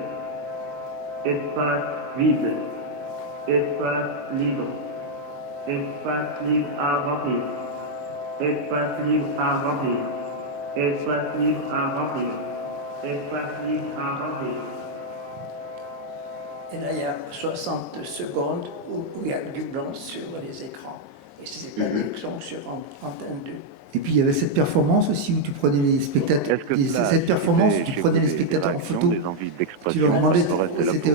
Espace vide. Espace libre. Espace libre à remplir. Espace libre à remplir. Espace libre à remplir. Espace libre à remplir. Et là, il y a 60 secondes où il y a du blanc sur les écrans. Et c'est pas des sons sur Antenne 2. Et puis il y avait cette performance aussi où tu prenais les spectateurs. Cette performance où tu prenais les spectateurs en photo. Tu leur demandais, c'était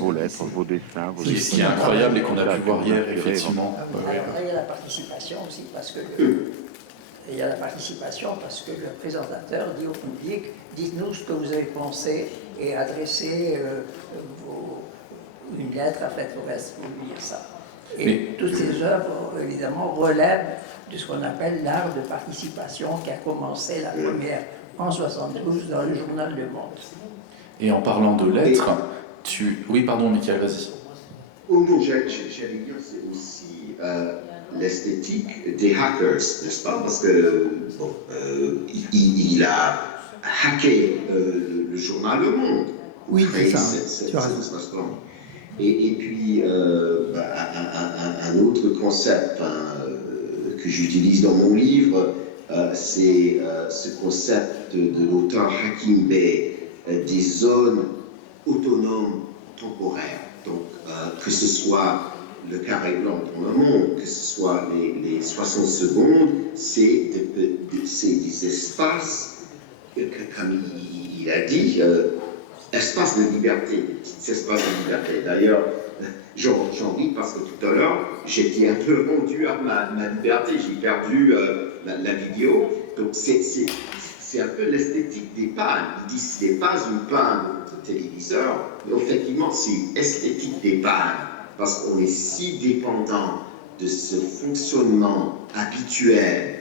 vos lettres, vos dessins, vos Ce qui est incroyable et qu'on a pu voir hier, effectivement. Après, il y a la participation aussi, parce que le présentateur dit au public, dites-nous ce que vous avez pensé et adressez une lettre à Fred Forest pour lui dire ça. Et toutes ces œuvres, évidemment, relèvent de ce qu'on appelle l'art de participation qui a commencé la première en 72 dans le journal Le Monde. Et en parlant de lettres, Oui, pardon, Michael, vas-y. Oh non, j'allais dire, c'est aussi l'esthétique des hackers, n'est-ce pas? Parce que, il a hacké le journal Le Monde. Oui, c'est ça. Tu as raison. Et puis, un autre concept que j'utilise dans mon livre, c'est ce concept de l'auteur Hakim Bey, des zones autonomes temporaires. Donc, que ce soit le carré blanc dans le monde, que ce soit les 60 secondes, c'est des espaces, comme il a dit, espaces de liberté, des petits espaces de liberté. D'ailleurs, j'en ris parce que tout à l'heure, j'étais un peu rendu à ma liberté, j'ai perdu la vidéo. Donc c'est un peu l'esthétique des pannes. Ils disent que ce n'est pas une panne de téléviseur, mais effectivement c'est esthétique des pannes, parce qu'on est si dépendant de ce fonctionnement habituel,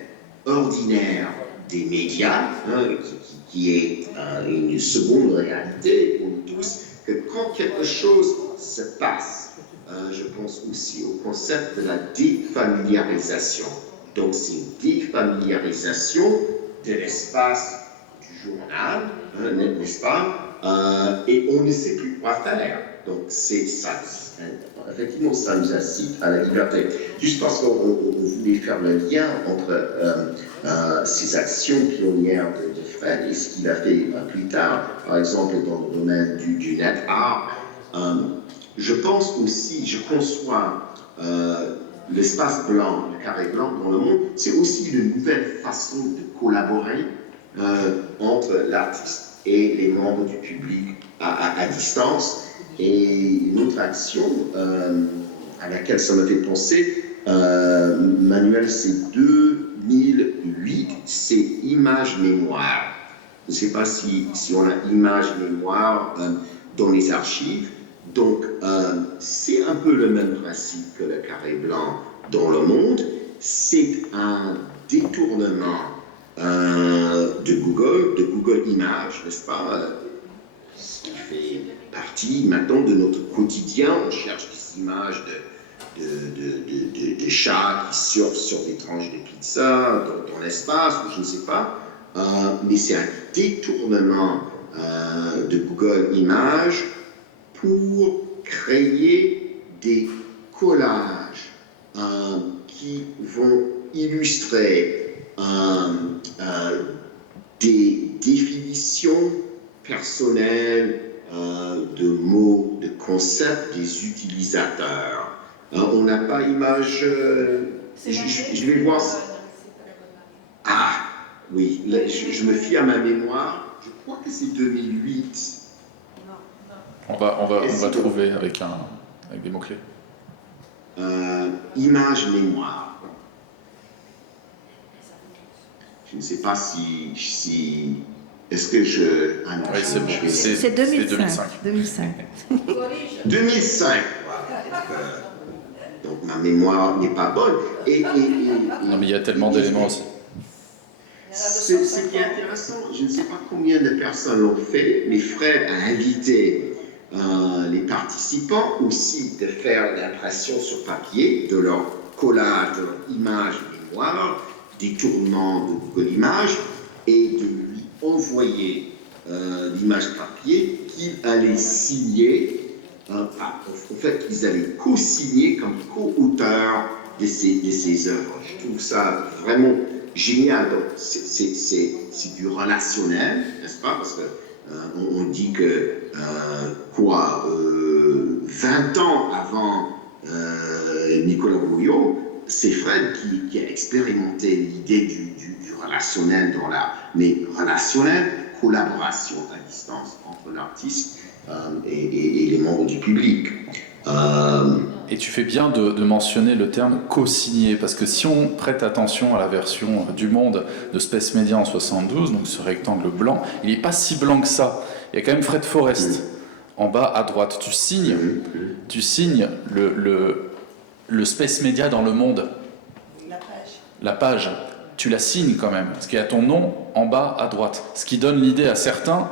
ordinaire, des médias, qui est une seconde réalité pour nous tous, que quand quelque chose se passe, je pense aussi au concept de la défamiliarisation. Donc c'est une défamiliarisation de l'espace du journal, n'est-ce pas, et on ne sait plus quoi faire. Donc c'est ça, effectivement, ça nous incite à la liberté. Juste parce qu'on voulait faire le lien entre ces actions pionnières de Fred et ce qu'il a fait plus tard, par exemple dans le domaine du net art. Je pense aussi, je conçois l'espace blanc, le carré blanc dans le monde, c'est aussi une nouvelle façon de collaborer entre l'artiste et les membres du public à distance. Et une autre action à laquelle ça m'a fait penser, Manuel, c'est 2008, c'est image-mémoire. Je ne sais pas si on a image-mémoire dans les archives. Donc, c'est un peu le même principe que le carré blanc dans le monde. C'est un détournement de Google Images, n'est-ce pas? Ce qui fait partie maintenant de notre quotidien. On cherche des images de chats qui surfent sur des tranches de pizza dans l'espace, ou je ne sais pas. Mais c'est un détournement de Google Images pour créer des collages qui vont illustrer des définitions personnelles de mots, de concepts des utilisateurs. On n'a pas image... je vais voir... Ah, oui, là, je me fie à ma mémoire. Je crois que c'est 2008. On va trouver avec des mots-clés. Image-mémoire. Je ne sais pas si est-ce que je... Ah non, oui, c'est bon. C'est 2005. 2005. 2005, voilà. Donc ma mémoire n'est pas bonne. Non, mais il y a tellement d'éléments aussi. Ce qui est intéressant, je ne sais pas combien de personnes l'ont fait, mais Fred a invité les participants aussi de faire l'impression sur papier de leur collage, de leur image mémoire, détournement de Google Images, et de lui envoyer l'image papier qu'il allait signer. En fait, ils allaient co-signer comme co-auteurs de ces œuvres. Je trouve ça vraiment génial. Donc, c'est du relationnel, n'est-ce pas? Parce que on dit que 20 ans avant Nicolas Bouillot, c'est Fred qui a expérimenté l'idée du relationnel dans l'art. Mais relationnel, collaboration à distance entre l'artiste et les membres du public. Et tu fais bien de mentionner le terme co-signé, parce que si on prête attention à la version du Monde de Space Media en 72, donc ce rectangle blanc, il n'est pas si blanc que ça. Il y a quand même Fred Forrest en bas à droite. Tu signes le Space Media dans le Monde. La page. Tu la signes quand même, parce qu'il y a ton nom en bas à droite. Ce qui donne l'idée à certains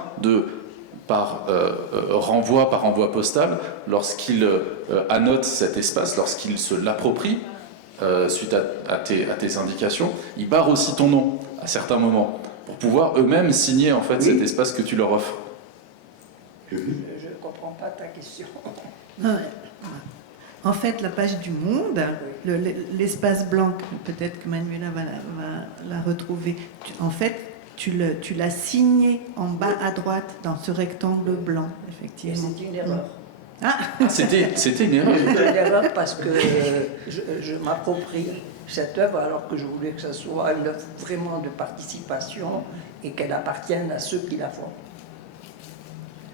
par renvoi postal, lorsqu'ils annotent cet espace, lorsqu'ils se l'approprient, suite à tes indications, ils barrent aussi ton nom à certains moments, pour pouvoir eux-mêmes signer en fait cet espace que tu leur offres. Je ne comprends pas ta question. En fait, la page du Monde, l'espace blanc, peut-être que Manuela va la retrouver, en fait, tu l'as signé en bas à droite dans ce rectangle blanc, effectivement. C'est une erreur. Ah. C'était une erreur. C'est une erreur parce que je m'approprie cette œuvre alors que je voulais que ce soit une œuvre vraiment de participation et qu'elle appartienne à ceux qui la font.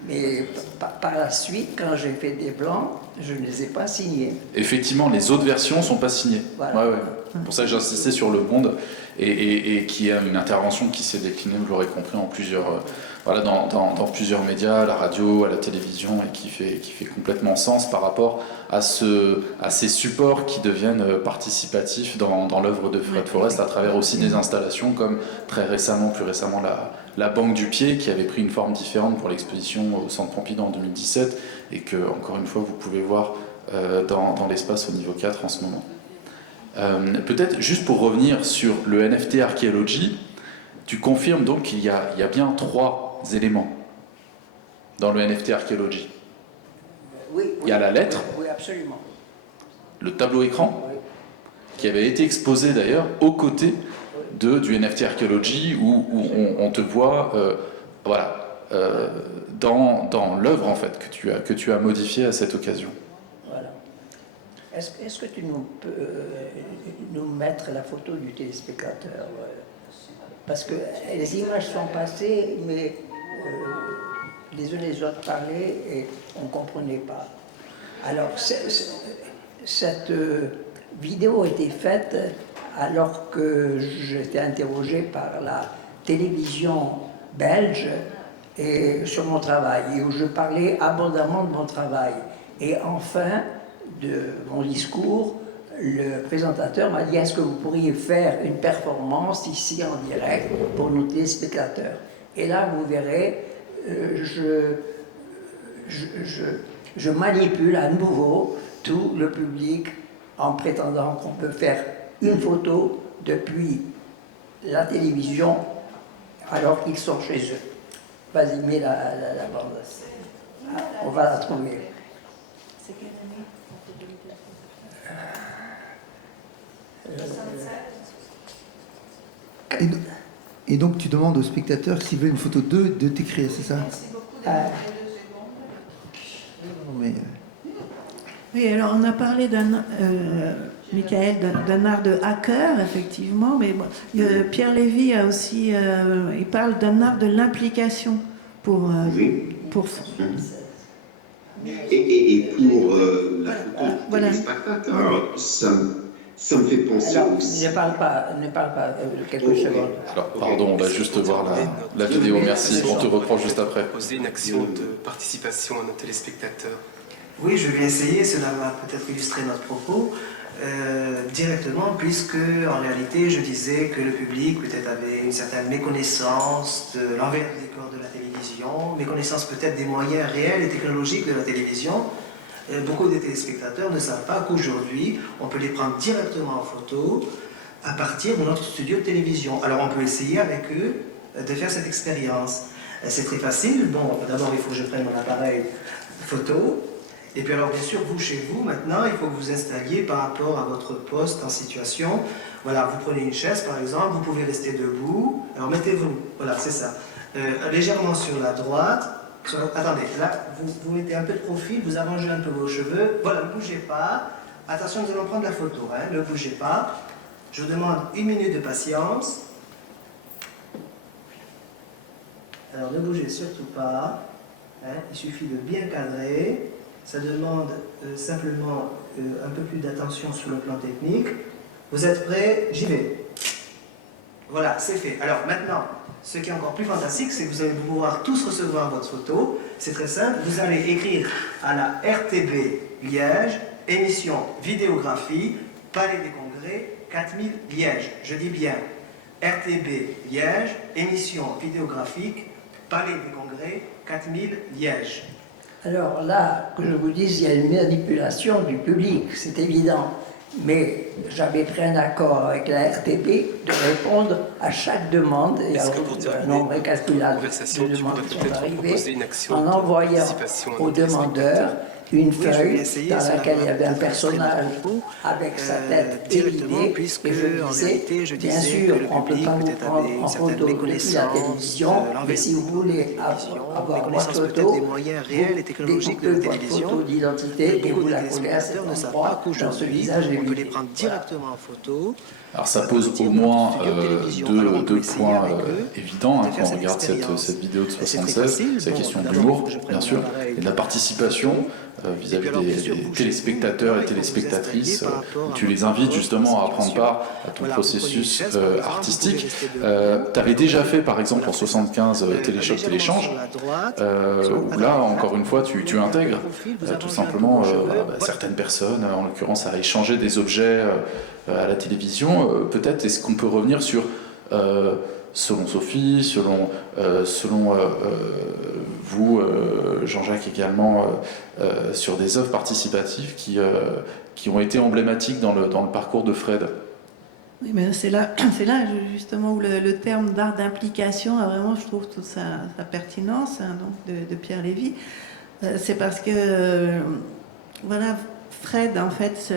Mais par la suite, quand j'ai fait des blancs, je ne les ai pas signés. Effectivement, les autres versions ne sont pas signées. Voilà. Ouais. Pour ça, j'ai insisté sur le Monde. et qui a une intervention qui s'est déclinée, vous l'aurez compris, en plusieurs, voilà, dans plusieurs médias, à la radio, à la télévision, et qui fait complètement sens par rapport à ces supports qui deviennent participatifs dans l'œuvre de Fred Forrest, à travers aussi des installations comme plus récemment la Banque du Pied, qui avait pris une forme différente pour l'exposition au Centre Pompidou en 2017, et que, encore une fois, vous pouvez voir dans l'espace au niveau 4 en ce moment. Peut-être juste pour revenir sur le NFT Archaeology, tu confirmes donc qu'il y a bien 3 éléments dans le NFT Archaeology. Oui, Il y a la lettre, oui, absolument. le tableau écran, Oui. qui avait été exposé d'ailleurs aux côtés du NFT Archaeology, où on te voit dans l'œuvre en fait, que tu as modifiée à cette occasion. Voilà. Est-ce que tu peux nous mettre la photo du téléspectateur? Parce que les images sont passées, mais les uns les autres parlaient et on ne comprenait pas. Alors, cette vidéo a été faite alors que j'étais interrogé par la télévision belge et sur mon travail, et où je parlais abondamment de mon travail. Et enfin, de mon discours, le présentateur m'a dit: est-ce que vous pourriez faire une performance ici en direct pour nos téléspectateurs? Et là, vous verrez, je manipule à nouveau tout le public en prétendant qu'on peut faire une photo depuis la télévision alors qu'ils sont chez eux. Vas-y, mets la bande. On va la trouver. C'est quelle année? Et donc tu demandes au spectateur s'il veut une photo de t'écrire, c'est ça? Non, mais, Oui, alors on a parlé Michael, d'un art de hacker, effectivement, mais Pierre Lévy a aussi, il parle d'un art de l'implication pour Et pour la photo voilà. des spectateurs, ça me fait penser Alors, aussi. ne parle pas quelques secondes. Alors, pardon, on va juste voir la vidéo, merci, on te reprend juste après. Poser une action de participation à nos téléspectateurs. Oui, je vais essayer, cela va peut-être illustrer notre propos directement, puisque en réalité je disais que le public peut-être avait une certaine méconnaissance de l'envers du décor de la télévision, méconnaissance peut-être des moyens réels et technologiques de la télévision. Beaucoup de téléspectateurs ne savent pas qu'aujourd'hui on peut les prendre directement en photo à partir de notre studio de télévision. Alors on peut essayer avec eux de faire cette expérience. C'est très facile. Bon, d'abord il faut que je prenne mon appareil photo. Et puis alors bien sûr, vous chez vous, maintenant, il faut que vous installiez par rapport à votre poste en situation. Voilà, vous prenez une chaise par exemple, vous pouvez rester debout. Alors mettez-vous, voilà, c'est ça. Légèrement sur la droite. Attendez, là, vous mettez un peu de profil, vous arrangez un peu vos cheveux. Voilà, ne bougez pas. Attention, nous allons prendre la photo, hein, ne bougez pas. Je vous demande 1 minute de patience. Alors ne bougez surtout pas. Hein, il suffit de bien cadrer. Ça demande simplement un peu plus d'attention sur le plan technique. Vous êtes prêts? J'y vais. Voilà, c'est fait. Alors maintenant, ce qui est encore plus fantastique, c'est que vous allez pouvoir tous recevoir votre photo. C'est très simple. Vous allez écrire à la RTB Liège, émission vidéographie, Palais des Congrès, 4000 Liège. Je dis bien RTB Liège, émission vidéographique, Palais des Congrès, 4000 Liège. Alors là, que je vous dise, il y a une manipulation du public, c'est évident. Mais j'avais pris un accord avec la RTP de répondre à chaque demande, et Est-ce que pour un nombre incalculable conversation, de tu demandes pourrais qui sont peut-être arrivées, proposer une action en de envoyant participation à nos aux demandeurs téléspectateurs? une je vais feuille essayer, dans cela laquelle il y va avait un illustrer personnage notre propos, avec sa tête directement, évidée, puisque et je en disais, réalité, je bien disais sûr, que le on ne peut public pas vous peut-être prendre avait une en certaine photo depuis la méconnaissance télévision, de mais l'envers si vous voulez avoir méconnaissance votre peut-être photo, des moyens réels et technologiques de la découpez votre télévision. photo d'identité et Beaucoup vous de la collez à cet téléspectateurs ne savent endroit pas dans ce qu'aujourd'hui, visage on peut les évidé. prendre directement en photo. Alors ça pose au moins deux points évidents quand on regarde cette vidéo de 76, c'est la question de l'humour, bien sûr, et de la participation. vis-à-vis des téléspectateurs et téléspectatrices, où tu les invites justement à prendre part à ton processus artistique. Tu avais déjà fait par exemple en 75 Téléchoc Téléchange, où là encore une fois tu intègres tout simplement certaines personnes, en l'occurrence à échanger des objets à la télévision. Peut-être est-ce qu'on peut revenir sur, selon Sophie, selon vous, Jean-Jacques également, sur des œuvres participatives qui ont été emblématiques dans le parcours de Fred. Oui, mais c'est là justement où le terme d'art d'implication a vraiment, je trouve, toute sa pertinence, hein, donc de Pierre Lévy. C'est parce que, voilà, Fred, en fait,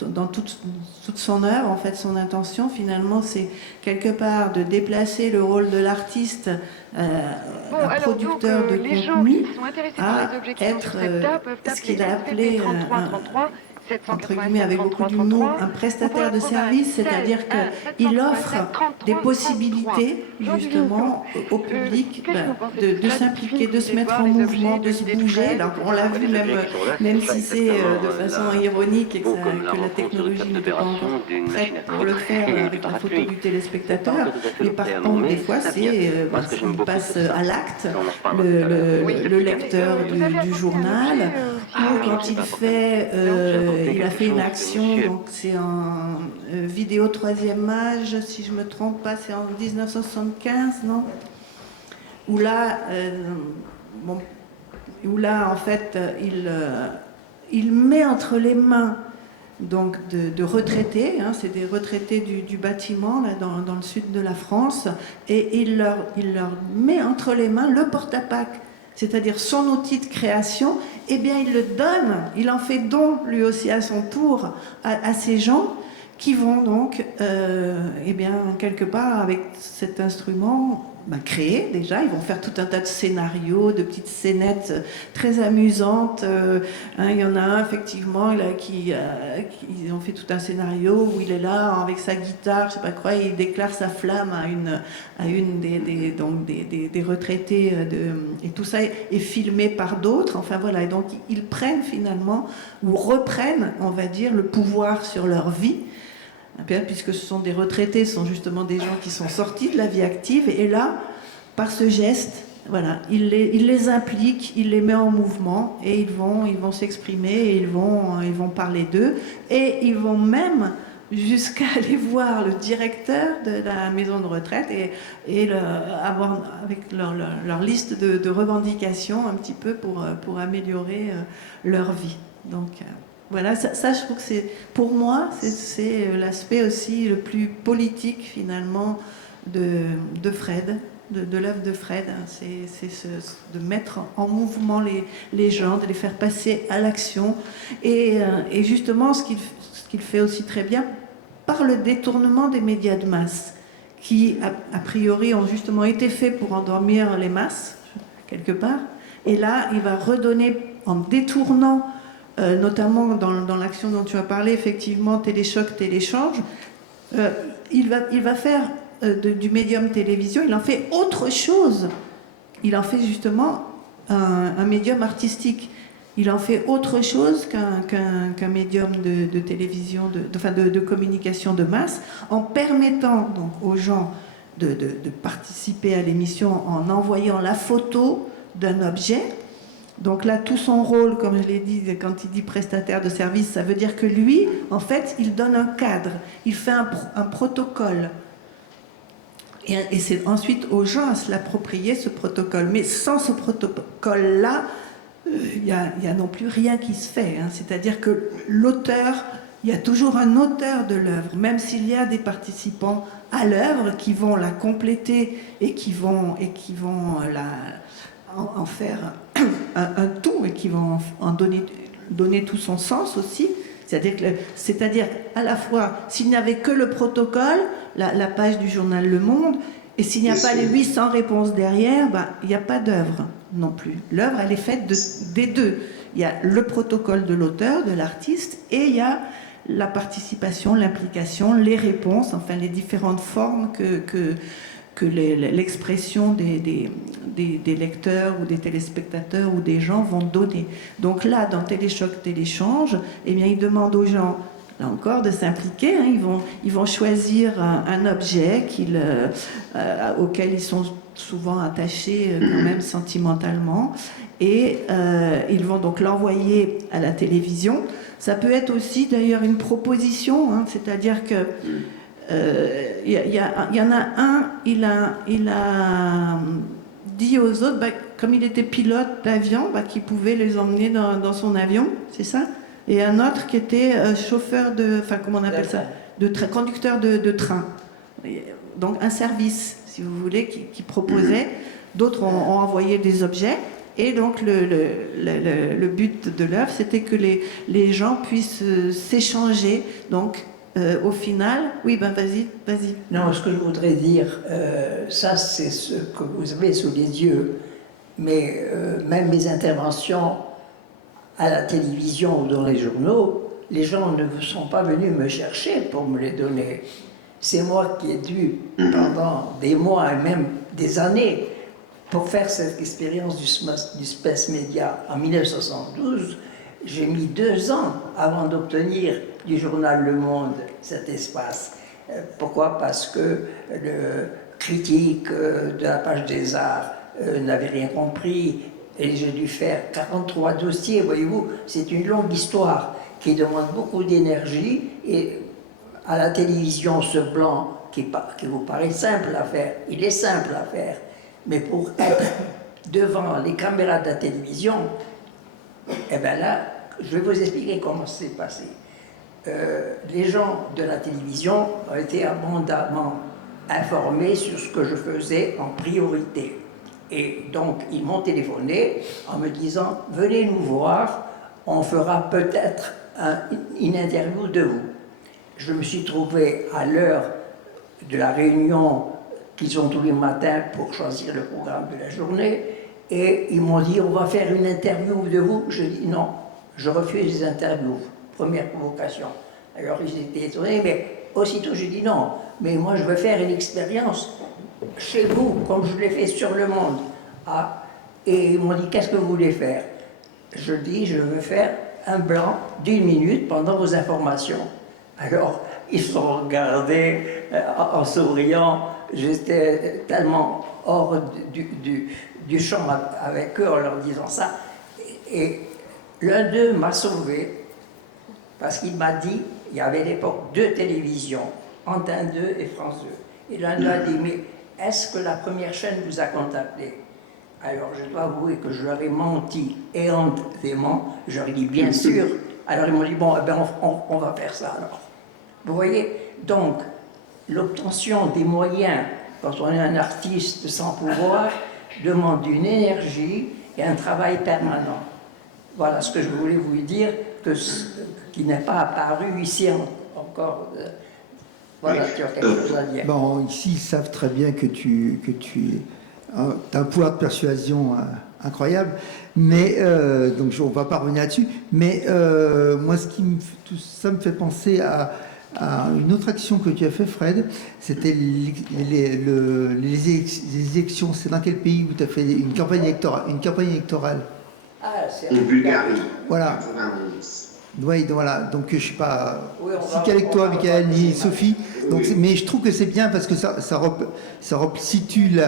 dans toute son œuvre, en fait, son intention, finalement, c'est quelque part de déplacer le rôle de l'artiste, un producteur de contenu, à être ce qu'il a appelé entre guillemets, avec beaucoup d'humour, un prestataire de service, c'est-à-dire qu'il offre des possibilités, justement, au public de s'impliquer, de se mettre en mouvement, de se bouger. Alors, on l'a vu, même si c'est de façon ironique et que la technologie n'est pas encore prête pour le faire avec la photo du téléspectateur, mais par contre, des fois, il passe à l'acte, le lecteur du journal, ou quand il fait... il a fait une action, donc c'est en vidéo 3e âge, si je ne me trompe pas, c'est en 1975, non ? Où là, en fait, il met entre les mains donc de retraités, hein, c'est des retraités du bâtiment là, dans le sud de la France, et il leur met entre les mains le porte-à-pack, c'est-à-dire son outil de création. Eh bien, il le donne, il en fait don lui aussi à son tour à ces gens qui vont donc, eh bien, quelque part avec cet instrument, créer déjà. Ils vont faire tout un tas de scénarios, de petites scénettes très amusantes. Il y en a un, effectivement, ils ont fait tout un scénario où il est là avec sa guitare, je sais pas quoi, et il déclare sa flamme à une des retraités, et tout ça est filmé par d'autres. Enfin voilà, et donc ils prennent finalement, ou reprennent, on va dire, le pouvoir sur leur vie, puisque ce sont des retraités, ce sont justement des gens qui sont sortis de la vie active, et là, par ce geste, voilà, il les implique, il les met en mouvement, et ils vont s'exprimer, et ils vont parler d'eux, et ils vont même jusqu'à aller voir le directeur de la maison de retraite et avoir avec leur liste de revendications un petit peu pour améliorer leur vie. Donc voilà, ça je trouve que c'est, pour moi, c'est l'aspect aussi le plus politique finalement de Fred, de l'œuvre de Fred. C'est de mettre en mouvement les gens, de les faire passer à l'action, et justement ce qu'il fait aussi très bien par le détournement des médias de masse, qui a priori ont justement été faits pour endormir les masses, quelque part, et là il va redonner en détournant, notamment dans l'action dont tu as parlé, effectivement, Téléchoc, Téléchange, il va faire du médium télévision, il en fait autre chose. Il en fait justement un médium artistique. Il en fait autre chose qu'un médium de télévision, de communication de masse, en permettant donc aux gens de participer à l'émission en envoyant la photo d'un objet. Donc là, tout son rôle, comme je l'ai dit, quand il dit prestataire de service, ça veut dire que lui, en fait, il donne un cadre, il fait un protocole. Et c'est ensuite aux gens à se l'approprier, ce protocole. Mais sans ce protocole-là, il n'y a non plus rien qui se fait. Hein. C'est-à-dire que l'auteur, il y a toujours un auteur de l'œuvre, même s'il y a des participants à l'œuvre qui vont la compléter et qui vont en faire un tout, et qui vont en donner tout son sens aussi. C'est-à-dire à la fois, s'il n'y avait que le protocole, la page du journal Le Monde, et s'il n'y a pas les 800 réponses derrière, il n'y a pas d'œuvre non plus. L'œuvre, elle est faite des deux. Il y a le protocole de l'auteur, de l'artiste, et il y a la participation, l'implication, les réponses, enfin les différentes formes l'expression des lecteurs ou des téléspectateurs ou des gens vont donner. Donc là, dans Téléchoc Téléchange, eh bien, ils demandent aux gens, là encore, de s'impliquer. Hein. Ils vont choisir un objet auquel ils sont souvent attachés quand même sentimentalement, et ils vont donc l'envoyer à la télévision. Ça peut être aussi d'ailleurs une proposition, hein, c'est-à-dire que y en a un, il a dit aux autres, comme il était pilote d'avion, qu'il pouvait les emmener dans son avion, c'est ça? Et un autre qui était chauffeur comment on appelle ça? Conducteur de train. Donc un service, si vous voulez, qui proposait. D'autres ont envoyé des objets. Et donc le but de l'œuvre, c'était que les gens puissent s'échanger. Donc au final, oui, vas-y. Non, ce que je voudrais dire, ça c'est ce que vous avez sous les yeux, mais même mes interventions à la télévision ou dans les journaux, les gens ne sont pas venus me chercher pour me les donner. C'est moi qui ai dû, pendant des mois et même des années, pour faire cette expérience du Space Media en 1972, j'ai mis 2 ans avant d'obtenir du journal Le Monde cet espace. Pourquoi? Parce que le critique de la page des arts n'avait rien compris et j'ai dû faire 43 dossiers, voyez-vous. C'est une longue histoire qui demande beaucoup d'énergie et à la télévision, ce blanc qui vous paraît simple à faire, il est simple à faire. Mais pour être devant les caméras de la télévision, eh bien là, je vais vous expliquer comment c'est passé. Les gens de la télévision ont été abondamment informés sur ce que je faisais en priorité. Et donc, ils m'ont téléphoné en me disant « Venez nous voir, on fera peut-être une interview de vous ». Je me suis trouvé à l'heure de la réunion qu'ils ont tous les matins pour choisir le programme de la journée, et ils m'ont dit « On va faire une interview de vous ». Je dis « Non, je refuse les interviews ». Première provocation. Alors ils étaient étonnés, mais aussitôt je dis « Non, mais moi je veux faire une expérience chez vous, comme je l'ai fait sur Le Monde ». Ah, et ils m'ont dit « Qu'est-ce que vous voulez faire ?» Je dis « Je veux faire un blanc d'1 minute pendant vos informations ». Alors ils se sont regardés en souriant. J'étais tellement hors du champ avec eux en leur disant ça. Et l'un d'eux m'a sauvé parce qu'il m'a dit, il y avait à l'époque 2 télévisions, Antenne 2 et France 2. Et l'un d'eux a dit, mais est-ce que la première chaîne vous a contacté? Alors je dois avouer que je leur ai menti éhontément. Je leur ai dit, bien sûr. Alors ils m'ont dit, bon, eh ben, on va faire ça alors. Vous voyez? Donc, l'obtention des moyens, quand on est un artiste sans pouvoir, demande une énergie et un travail permanent. Voilà ce que je voulais vous dire, qui n'est pas apparu ici encore. Voilà, tu as quelque chose à dire. Bon, ici, ils savent très bien que tu as un pouvoir de persuasion incroyable, mais donc on ne va pas revenir là-dessus. Mais moi, tout ça me fait penser à une autre action que tu as fait, Fred. C'était les élections. C'est dans quel pays où tu as fait une campagne électorale? Ah, c'est En Bulgarie. Voilà. 91. Oui, voilà. Donc je ne suis pas Oui, si avec toi, Michael, ni Sophie. Donc, mais je trouve que c'est bien parce que ça situe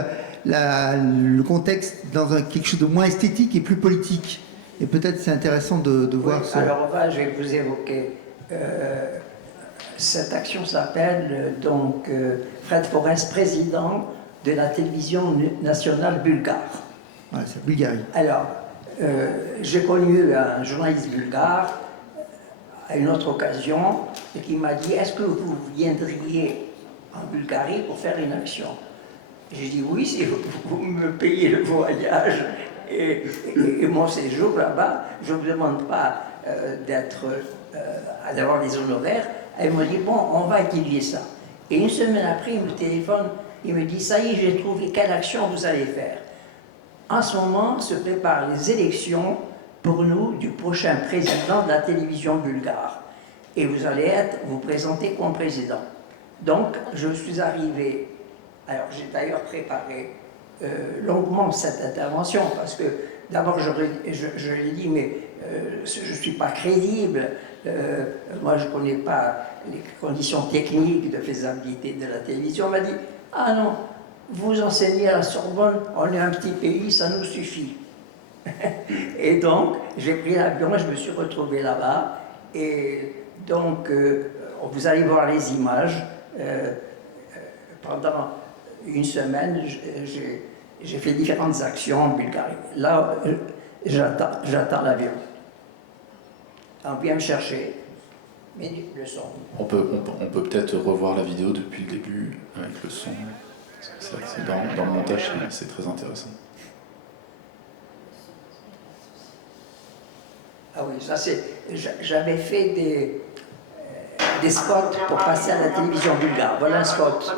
le contexte dans quelque chose de moins esthétique et plus politique. Et peut-être c'est intéressant de voir ça. Alors, je vais vous évoquer. Cette action s'appelle donc Fred Forest, président de la télévision nationale bulgare. Voilà, c'est la Bulgarie. Alors, j'ai connu un journaliste bulgare à une autre occasion et qui m'a dit « Est-ce que vous viendriez en Bulgarie pour faire une action ?» J'ai dit « Oui, si vous me payez le voyage et mon séjour là-bas, je ne vous demande pas d'avoir des honoraires. » Elle m'a dit « Bon, on va étudier ça. » Et une semaine après, il me téléphone, il me dit « Ça y est, j'ai trouvé quelle action vous allez faire. » En ce moment, se préparent les élections pour nous du prochain président de la télévision bulgare. Et vous allez vous présenter comme président. Donc, je suis arrivé Alors j'ai d'ailleurs préparé longuement cette intervention parce que d'abord je l'ai dit, mais je ne suis pas crédible. Moi je ne connais pas les conditions techniques de faisabilité de la télévision. On m'a dit, ah non, vous enseignez à la Sorbonne, on est un petit pays, ça nous suffit. Et donc j'ai pris l'avion et je me suis retrouvé là-bas. Et donc vous allez voir les images. Pendant une semaine, j'ai fait différentes actions en Bulgarie. Là, j'attends l'avion. On vient me chercher, mais le son. On peut peut-être revoir la vidéo depuis le début avec le son. C'est vrai que dans le montage, c'est très intéressant. Ah oui, ça c'est. J'avais fait des spots pour passer à la télévision bulgare. Voilà un spot.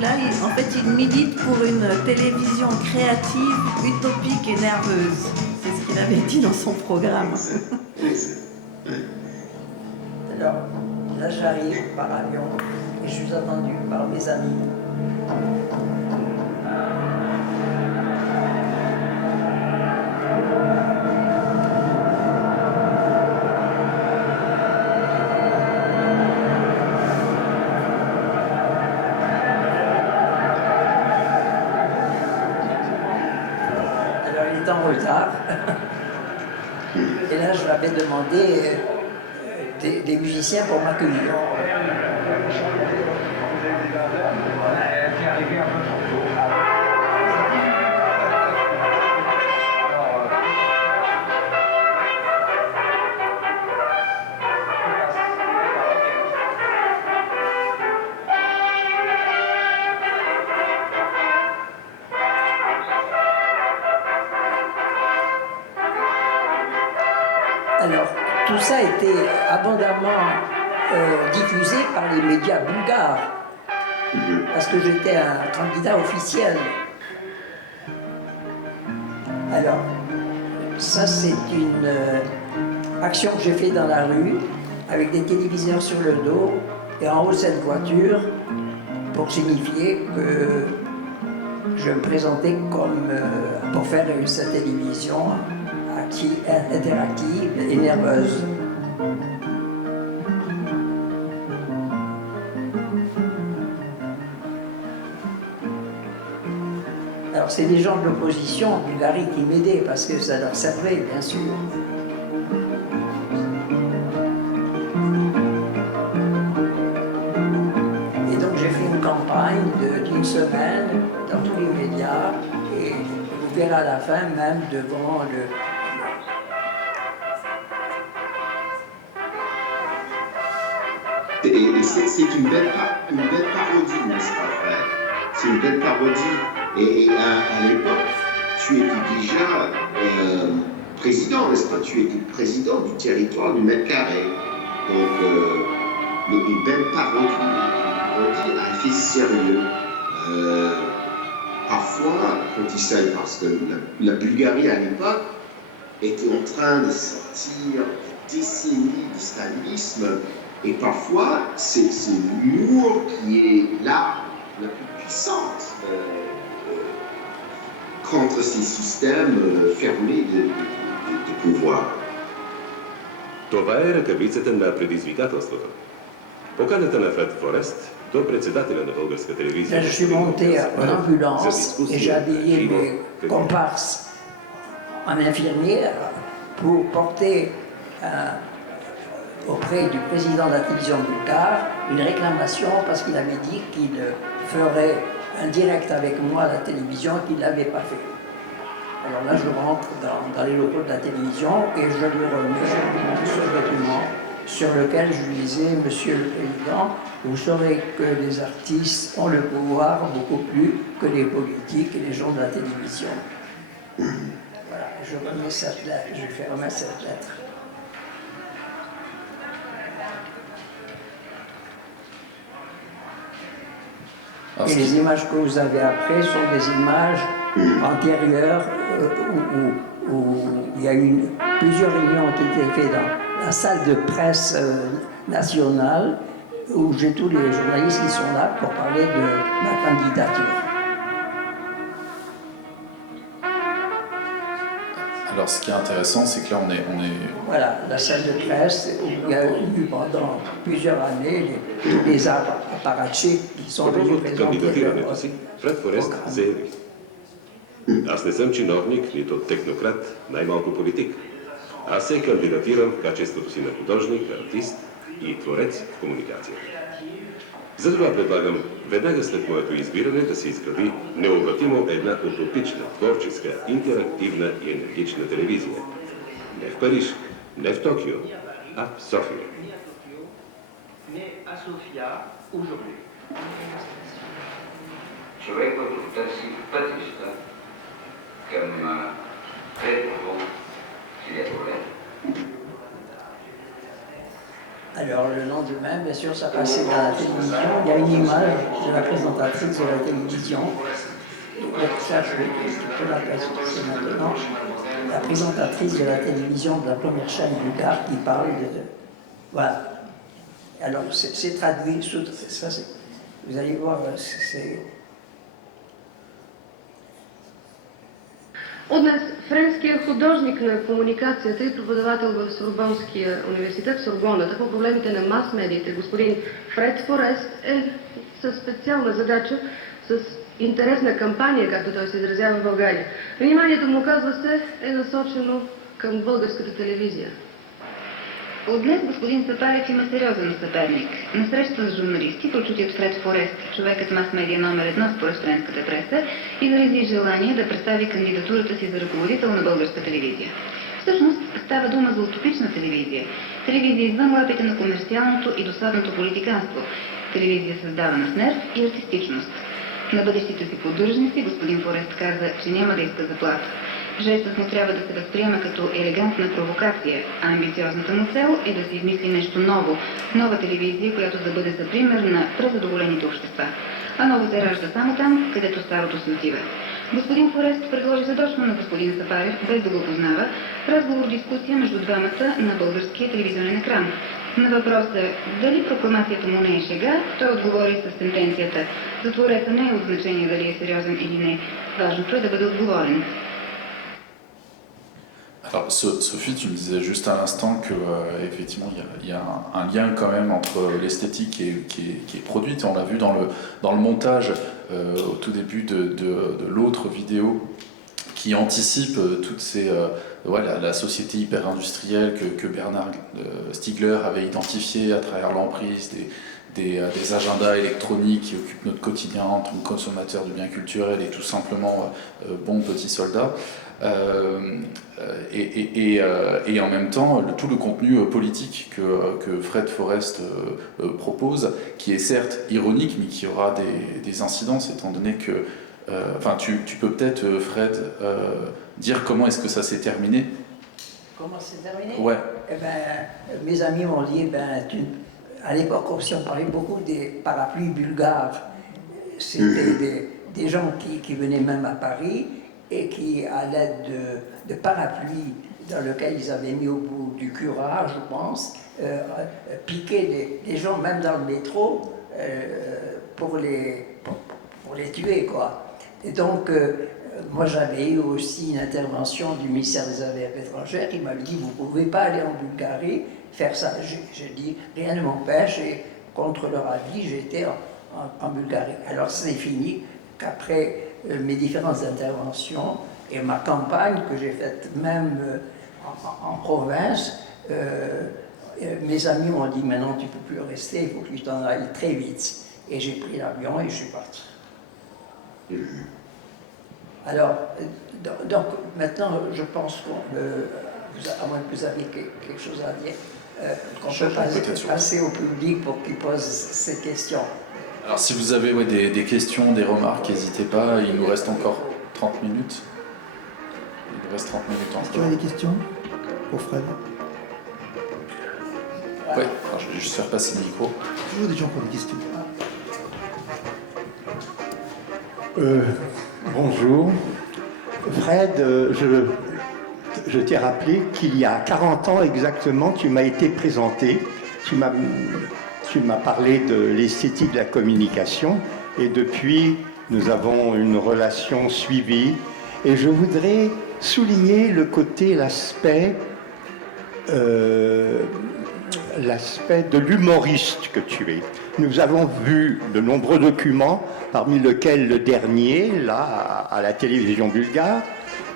Là, en fait, il milite pour une télévision créative, utopique et nerveuse. C'est ce qu'il avait dit dans son programme. Alors, là, j'arrive par avion et je suis attendu par mes amis. En retard. Et là, je l'avais demandé des musiciens pour m'accueillir. Alors, tout ça a été abondamment diffusé par les médias bulgares, parce que j'étais un candidat officiel. Alors, ça c'est une action que j'ai faite dans la rue, avec des téléviseurs sur le dos, et en haut de cette voiture, pour signifier que je me présentais comme pour faire cette télévision interactive et nerveuse. Alors c'est les gens de l'opposition en Bulgarie qui m'aidaient parce que ça leur servait, bien sûr. Et donc j'ai fait une campagne d'une semaine dans tous les médias et vous verrez à la fin même devant le... Et c'est une belle parodie, n'est-ce pas, frère? C'est une belle parodie. Et à l'époque, tu étais déjà président, n'est-ce pas? Tu étais président du territoire du mètre carré. Donc, une belle parodie à effet sérieux. Parfois, quand il s'agit, parce que la Bulgarie à l'époque était en train de sortir d'une décennie du stalinisme. Et parfois, c'est l'humour qui est l'arme la plus puissante contre ces systèmes fermés de pouvoir. Това е ръкавицата на предизвикателството. Поканата на Фред Форест до председателя на българска телевизия. Je suis monté en ambulance et j'ai habillé mes comparses en infirmière pour porter auprès du président de la télévision bulgare une réclamation parce qu'il avait dit qu'il ferait un direct avec moi à la télévision qu'il ne l'avait pas fait. Alors là, je rentre dans les locaux de la télévision et je lui remets ce document sur lequel je lui disais, Monsieur le Président, vous saurez que les artistes ont le pouvoir beaucoup plus que les politiques et les gens de la télévision. Voilà, je remets cette lettre, je lui fais remettre cette lettre. Et les images que vous avez après sont des images antérieures où il y a eu plusieurs réunions qui étaient faites dans la salle de presse nationale où j'ai tous les journalistes qui sont là pour parler de ma candidature. Alors, ce qui est intéressant, c'est que là, on est... Voilà, la salle de presse où il y a eu pendant plusieurs années tous les apparatchiks qui sont venus présenter leur Fred Forest zаяви: Аз не съм чиновник, нито технократ, най-малко политик. Аз се кандидатирам в качеството си на художник, артист и творец в комуникация. Затова предлагам веднага след моето избиране да се изгради необратимо една утопична, творческа, интерактивна и енергична телевизия. Не в Париж, не в Токио, а в София. Mais à Sofia, aujourd'hui. Човек, който търси пътища към предното хилядолетие. Alors le lendemain, bien sûr, ça passait dans la télévision. Il y a une image de la présentatrice de la télévision. Ça, je peux la passer maintenant. La présentatrice de la télévision de la première chaîne bulgare qui parle de... Voilà. Alors c'est traduit, ça, vous allez voir, c'est... От нас френският художник на комуникацията и преподавател в Сорбонския университет в Сорбоната по проблемите на мас-медиите, господин Фред Форест, е със специална задача, с интересна кампания, както той се изразява в България. Вниманието му, казва се, е насочено към българската телевизия. От днес господин Сапарев има сериозен съперник. На среща с журналисти, прочутият Фред Форест, човекът мас-медия номер 1 според френската преса, изрази желание да представи кандидатурата си за ръководител на българска телевизия. Всъщност става дума за утопична телевизия. Телевизия извън лапите на комерциалното и досадното политиканство. Телевизия създавана с нерв и артистичност. На бъдещите си поддръжници господин Форест каза, че няма да иска заплата. Жестът му трябва да се възприема като елегантна провокация, а амбициозната му цел е да се измисли нещо ново, нова телевизия, която да бъде за пример на презадоволените общества. А ново се ражда само там, където старото се отива. Господин Форест предложи задочно на господин Сапарев, без да го познава, разговор-дискусия между двамата на българския телевизионен екран. На въпроса дали прокламацията му не е шега, той отговори с сентенцията: за твореца не е от значение дали е сериозен или не, важното е да бъде отговорен. Alors, Sophie, tu me disais juste à l'instant que effectivement il y a un lien quand même entre l'esthétique qui est produite. On l'a vu dans le montage au tout début de l'autre vidéo qui anticipe toutes ces la société hyper industrielle que Bernard Stiegler avait identifiée à travers l'emprise des agendas électroniques qui occupent notre quotidien en tant que consommateur de biens culturels et tout simplement bons petits soldats. Et en même temps tout le contenu politique que Fred Forest propose, qui est certes ironique mais qui aura des incidences étant donné que tu peux peut-être Fred dire comment est-ce que ça s'est terminé. Comment c'est terminé? Ouais. Eh ben, mes amis m'ont dit, à l'époque aussi on parlait beaucoup des parapluies bulgares. C'était des gens qui venaient même à Paris et qui, à l'aide de parapluies dans lesquels ils avaient mis au bout du curare, je pense, piquaient les gens, même dans le métro, pour les tuer, quoi. Et donc, moi j'avais eu aussi une intervention du ministère des Affaires étrangères qui m'avait dit, vous ne pouvez pas aller en Bulgarie faire ça. J'ai dit, rien ne m'empêche, et contre leur avis, j'étais en Bulgarie. Alors c'est fini qu'après mes différentes interventions et ma campagne que j'ai faite même en province, mes amis m'ont dit maintenant tu ne peux plus rester, il faut que tu t'en ailles très vite. Et j'ai pris l'avion et je suis parti. Alors, donc maintenant, je pense à moins que vous avez quelque chose à dire, qu'on peut passer au public pour qu'il pose ses questions. Alors si vous avez des questions, des remarques, n'hésitez pas, il nous reste encore 30 minutes. Il nous reste 30 minutes encore. Est-ce qu'il y a des questions pour Fred? Oui, je vais juste faire passer le micro. Toujours des gens qui ont des questions. Bonjour. Fred, je t'ai rappelé qu'il y a 40 ans exactement, tu m'as été présenté. Tu m'as parlé de l'esthétique de la communication et depuis, nous avons une relation suivie. Et je voudrais souligner l'aspect de l'humoriste que tu es. Nous avons vu de nombreux documents, parmi lesquels le dernier, là, à la télévision bulgare,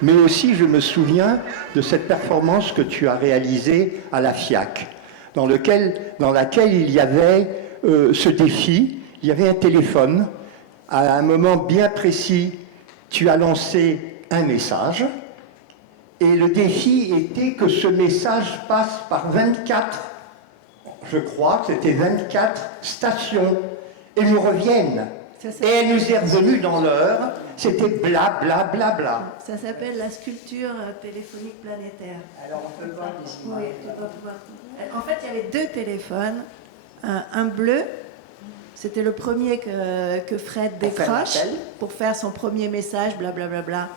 mais aussi je me souviens de cette performance que tu as réalisée à la FIAC, dans laquelle il y avait ce défi, il y avait un téléphone, à un moment bien précis, tu as lancé un message, et le défi était que ce message passe par 24, je crois que c'était 24 stations, et nous reviennent. Et elle nous est revenue dans l'heure, c'était bla bla bla bla. Ça s'appelle la sculpture téléphonique planétaire. Alors on peut voir des images. Oui, tu vas pouvoir. En fait, il y avait deux téléphones, un bleu. C'était le premier que Fred décroche pour faire son premier message, blablabla, bla, bla, bla,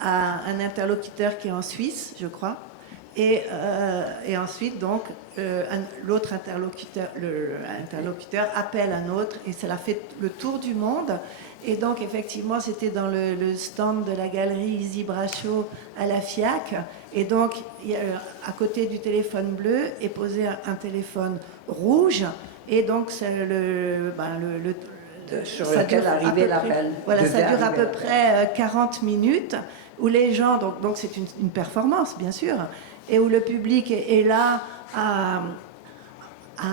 à un interlocuteur qui est en Suisse, je crois. Et ensuite, donc, l'autre interlocuteur, l'interlocuteur appelle un autre et cela fait le tour du monde. Et donc, effectivement, c'était dans le stand de la galerie Easy Brachot à la FIAC. Et donc, à côté du téléphone bleu est posé un téléphone rouge. Et donc, c'est sur lequel arrivait l'appel. Voilà, ça dure à peu près 40 minutes, où les gens, donc c'est une performance, bien sûr, et où le public est là à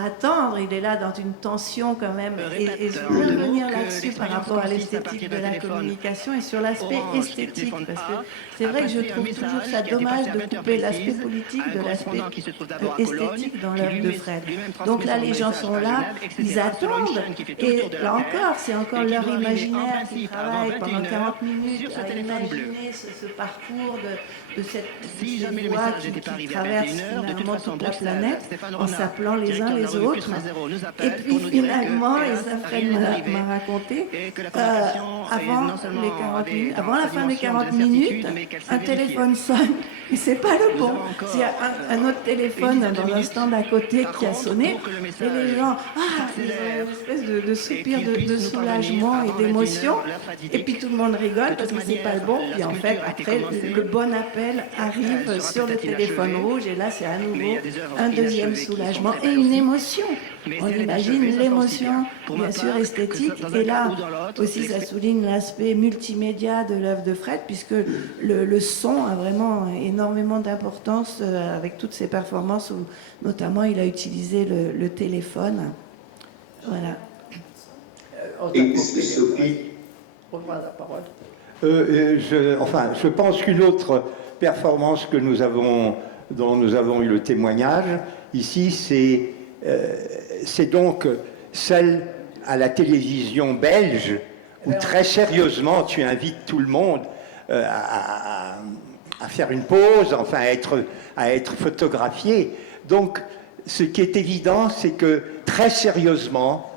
attendre, il est là dans une tension quand même. Et je veux revenir là-dessus par rapport à l'esthétique de la communication et sur l'aspect esthétique, parce que c'est vrai que je trouve toujours ça dommage de couper l'aspect politique de l'aspect esthétique dans l'œuvre de Fred. Donc là, les gens sont là, ils attendent, et là encore, c'est encore leur imaginaire qui travaille pendant 40 minutes à imaginer ce parcours de cette voie qui traverse finalement toute la planète en s'appelant les uns les autres. Et puis finalement, et ça Fred m'a raconté, avant la fin des 40 minutes, un téléphone sonne et c'est pas le bon. Il y a un autre téléphone dans un stand à côté qui a sonné et les gens, ils ont une espèce de soupir de soulagement et d'émotion. Et puis tout le monde rigole parce que c'est pas le bon. Et en fait, après, le bon appel arrive sur le téléphone rouge et là, c'est à nouveau un deuxième soulagement et une émotion. On imagine l'émotion, bien sûr, esthétique. Et là aussi, ça souligne l'aspect multimédia de l'œuvre de Fred, puisque le son a vraiment énormément d'importance avec toutes ses performances, où notamment il a utilisé le téléphone. Voilà. Et Sophie, reprends la parole. Je pense qu'une autre performance dont nous avons eu le témoignage ici, c'est donc celle à la télévision belge, où très sérieusement tu invites tout le monde à faire une pause, enfin à être photographié. Donc ce qui est évident, c'est que très sérieusement,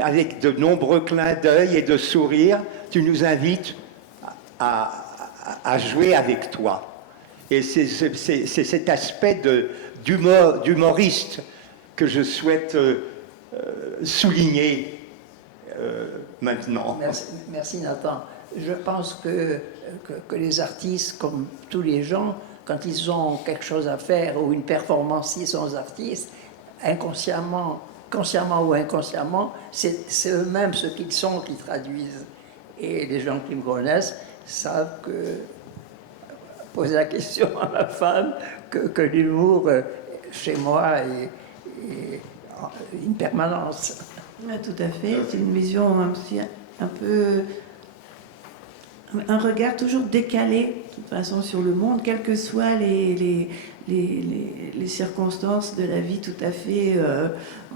avec de nombreux clins d'œil et de sourires, tu nous invites à jouer avec toi. Et c'est cet aspect d'humoriste que je souhaite souligner maintenant. Merci Nathan. Je pense que les artistes, comme tous les gens, quand ils ont quelque chose à faire ou une performance, ils sont artistes, consciemment ou inconsciemment, c'est eux-mêmes ce qu'ils sont qui traduisent. Et les gens qui me connaissent savent que, poser la question à ma femme, que l'humour, chez moi, est une permanence. Oui, tout à fait. C'est une vision aussi un un regard toujours décalé, de toute façon, sur le monde, quelles que soient les circonstances de la vie tout à fait,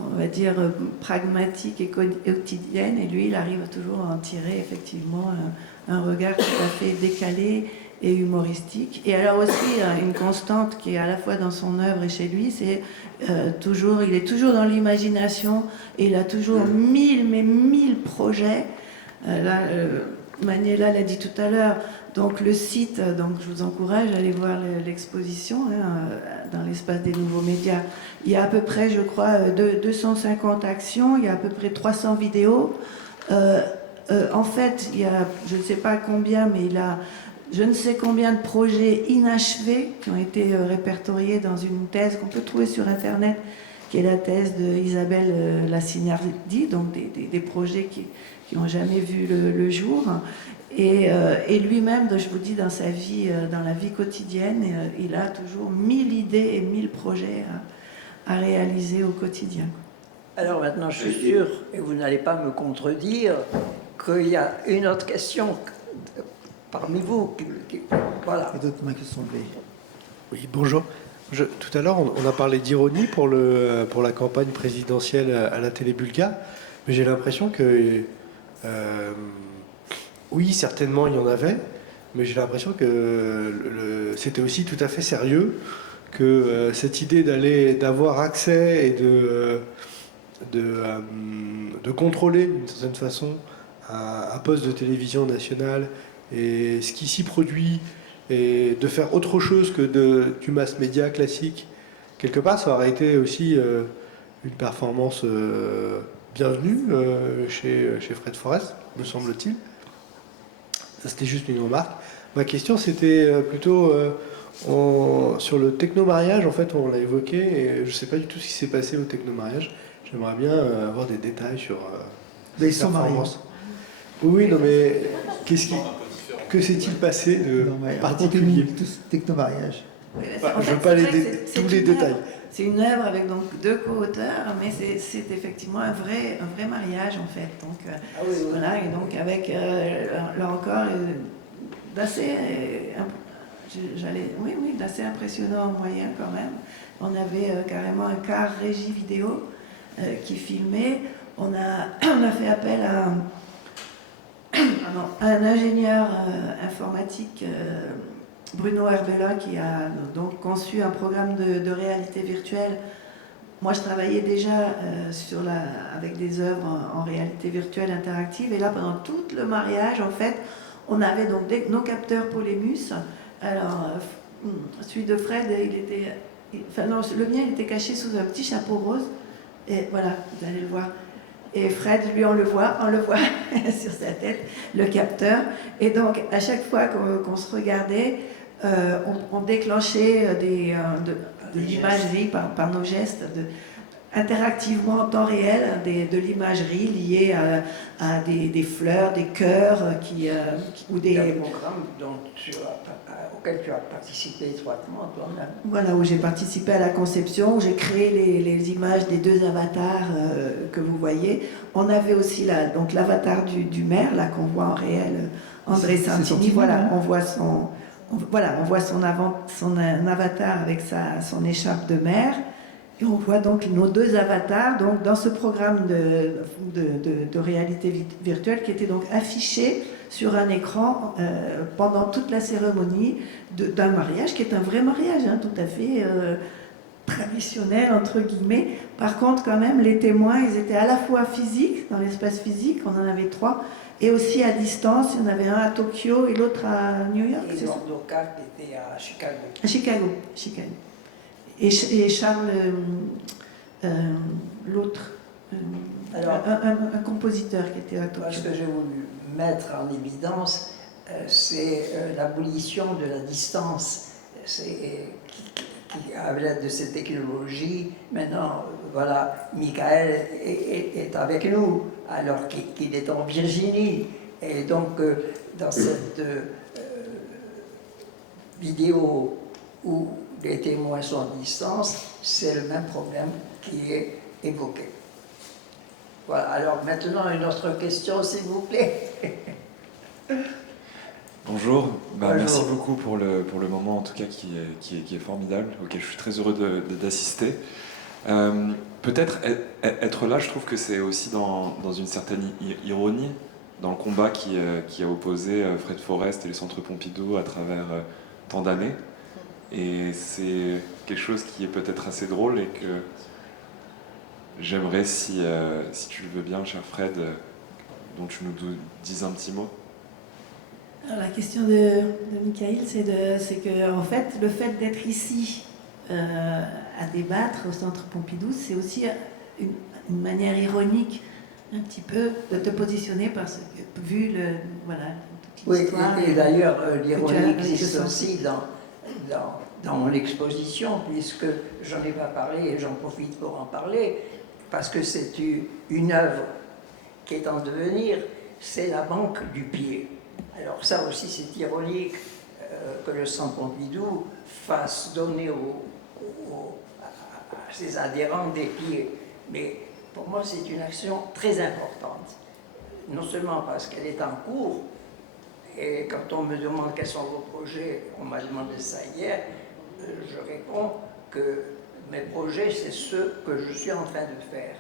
on va dire, pragmatiques et quotidiennes. Et lui, il arrive toujours à en tirer effectivement un regard tout à fait décalé et humoristique. Et alors aussi, une constante qui est à la fois dans son œuvre et chez lui, c'est il est toujours dans l'imagination et il a toujours mille projets. Là, Maniela l'a dit tout à l'heure, donc le site, donc je vous encourage à aller voir l'exposition dans l'espace des nouveaux médias. Il y a à peu près, je crois, 250 actions, il y a à peu près 300 vidéos. En fait, il y a, je ne sais pas combien, mais il a je ne sais combien de projets inachevés qui ont été répertoriés dans une thèse qu'on peut trouver sur Internet, qui est la thèse d'Isabelle Lassignardi, donc des projets qui n'ont jamais vu le jour. Et lui-même, je vous dis, dans sa vie, dans la vie quotidienne, il a toujours 1000 idées et 1000 projets à réaliser au quotidien. Alors maintenant, je suis sûre, et vous n'allez pas me contredire, qu'il y a une autre question parmi vous. Voilà. Et d'autres mains qui sont levées. Oui, bonjour. Tout à l'heure, on a parlé d'ironie pour la campagne présidentielle à la télé bulgare, mais j'ai l'impression que, oui, certainement il y en avait, mais j'ai l'impression que c'était aussi tout à fait sérieux, que cette idée d'avoir accès et de contrôler d'une certaine façon un poste de télévision nationale et ce qui s'y produit, et de faire autre chose que du mass média classique, quelque part, ça aurait été aussi une performance bienvenue chez Fred Forrest, me semble-t-il. Ça, c'était juste une remarque. Ma question, c'était plutôt sur le technomariage. En fait, on l'a évoqué, et je ne sais pas du tout ce qui s'est passé au technomariage. J'aimerais bien avoir des détails sur ils sont mariés. Oui, non, mais que s'est-il passé de particulier Technomariage. Oui, je ne veux pas tous les détails. C'est une œuvre avec donc 2 co-auteurs, mais c'est effectivement un vrai mariage en fait. Donc voilà, et donc avec là encore d'assez d'assez impressionnant moyen quand même. On avait carrément un quart régie vidéo qui filmait. On a fait appel à un ingénieur informatique, Bruno Herbella, qui a donc conçu un programme de réalité virtuelle. Moi, je travaillais déjà avec des œuvres en réalité virtuelle interactive, et là, pendant tout le mariage, en fait, on avait donc nos capteurs Polémus. Alors, celui de Fred, le mien, il était caché sous un petit chapeau rose, et voilà, vous allez le voir. Et Fred, lui, on le voit sur sa tête, le capteur. Et donc, à chaque fois qu'on se regardait, on déclenchait de l'imagerie par nos gestes, interactivement en temps réel, de l'imagerie liée à des fleurs, des cœurs, ou des... Un programme auquel tu as participé étroitement toi-même. Voilà, où j'ai participé à la conception, où j'ai créé les images des 2 avatars que vous voyez. On avait aussi l'avatar du maire, là, qu'on voit en réel, André Santini. Voilà, on voit son avatar avec son écharpe de maire. Et on voit donc nos 2 avatars donc, dans ce programme de réalité virtuelle qui était donc affiché sur un écran pendant toute la cérémonie d'un mariage, qui est un vrai mariage, hein, tout à fait traditionnel, entre guillemets. Par contre, quand même, les témoins, ils étaient à la fois physiques, dans l'espace physique, on en avait 3, et aussi à distance. Il y en avait un à Tokyo et l'autre à New York. Et nos cartes étaient à Chicago. À Chicago. Et Charles, l'autre, un compositeur qui était à Tokyo. Ce que j'ai voulu mettre en évidence, c'est l'abolition de la distance. À l'aide de cette technologie, maintenant, voilà, Michael est avec nous, alors qu'il est en Virginie. Et donc, dans cette vidéo où les témoins sont à distance, c'est le même problème qui est évoqué. Voilà, alors maintenant une autre question, s'il vous plaît. Bonjour, Bonjour. Merci beaucoup pour le moment en tout cas qui est formidable, auquel je suis très heureux d'assister. Peut-être être là, je trouve que c'est aussi dans une certaine ironie dans le combat qui a opposé Fred Forrest et le Centre Pompidou à travers tant d'années. Et c'est quelque chose qui est peut-être assez drôle et que j'aimerais, si tu le veux bien, cher Fred, dont tu nous dises un petit mot. Alors, la question de Michael, c'est que en fait, le fait d'être ici à débattre au Centre Pompidou, c'est aussi une manière ironique un petit peu de te positionner parce que vu toute l'histoire. Oui, et d'ailleurs, l'ironie existe aussi dans mon exposition, puisque j'en ai pas parlé et j'en profite pour en parler, parce que c'est une œuvre qui est en devenir, c'est la banque du pied. Alors ça aussi c'est ironique que le Centre Pompidou fasse donner à ses adhérents des pieds, mais pour moi c'est une action très importante, non seulement parce qu'elle est en cours, et quand on me demande quels sont vos projets, on m'a demandé ça hier, je réponds que mes projets c'est ceux que je suis en train de faire.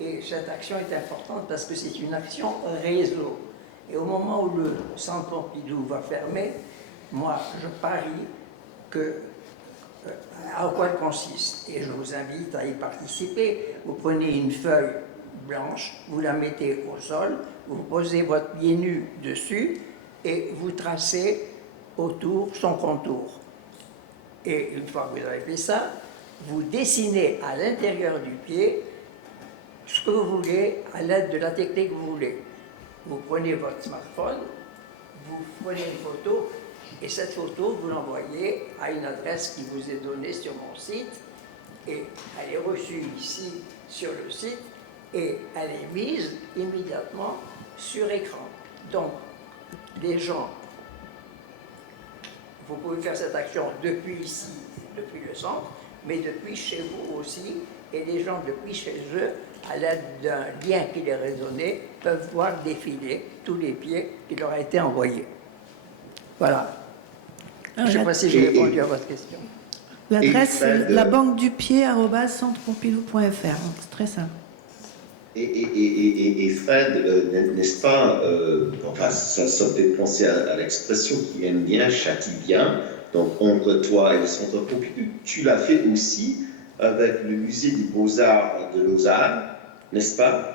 Et cette action est importante parce que c'est une action réseau. Et au moment où le Centre Pompidou va fermer, moi, je parie à quoi elle consiste. Et je vous invite à y participer. Vous prenez une feuille blanche, vous la mettez au sol, vous posez votre pied nu dessus et vous tracez autour son contour. Et une fois que vous avez fait ça, vous dessinez à l'intérieur du pied ce que vous voulez à l'aide de la technique que vous voulez. Vous prenez votre smartphone, vous prenez une photo, et cette photo, vous l'envoyez à une adresse qui vous est donnée sur mon site, et elle est reçue ici sur le site, et elle est mise immédiatement sur écran. Donc, les gens, vous pouvez faire cette action depuis ici, depuis le centre, mais depuis chez vous aussi, et les gens depuis chez eux, à l'aide d'un lien qui les est donné, peuvent voir défiler tous les pieds qui leur a été envoyés. Voilà. Je ne sais pas si j'ai répondu à votre question. L'adresse, c'est labanquedupied@centrepompidou.fr. C'est très simple. Et Fred, n'est-ce pas, enfin, ça me fait penser à l'expression qui aime bien, châtie bien, donc entre toi et le Centre Pompidou. Tu l'as fait aussi avec le musée des Beaux-Arts de Lausanne, n'est-ce pas?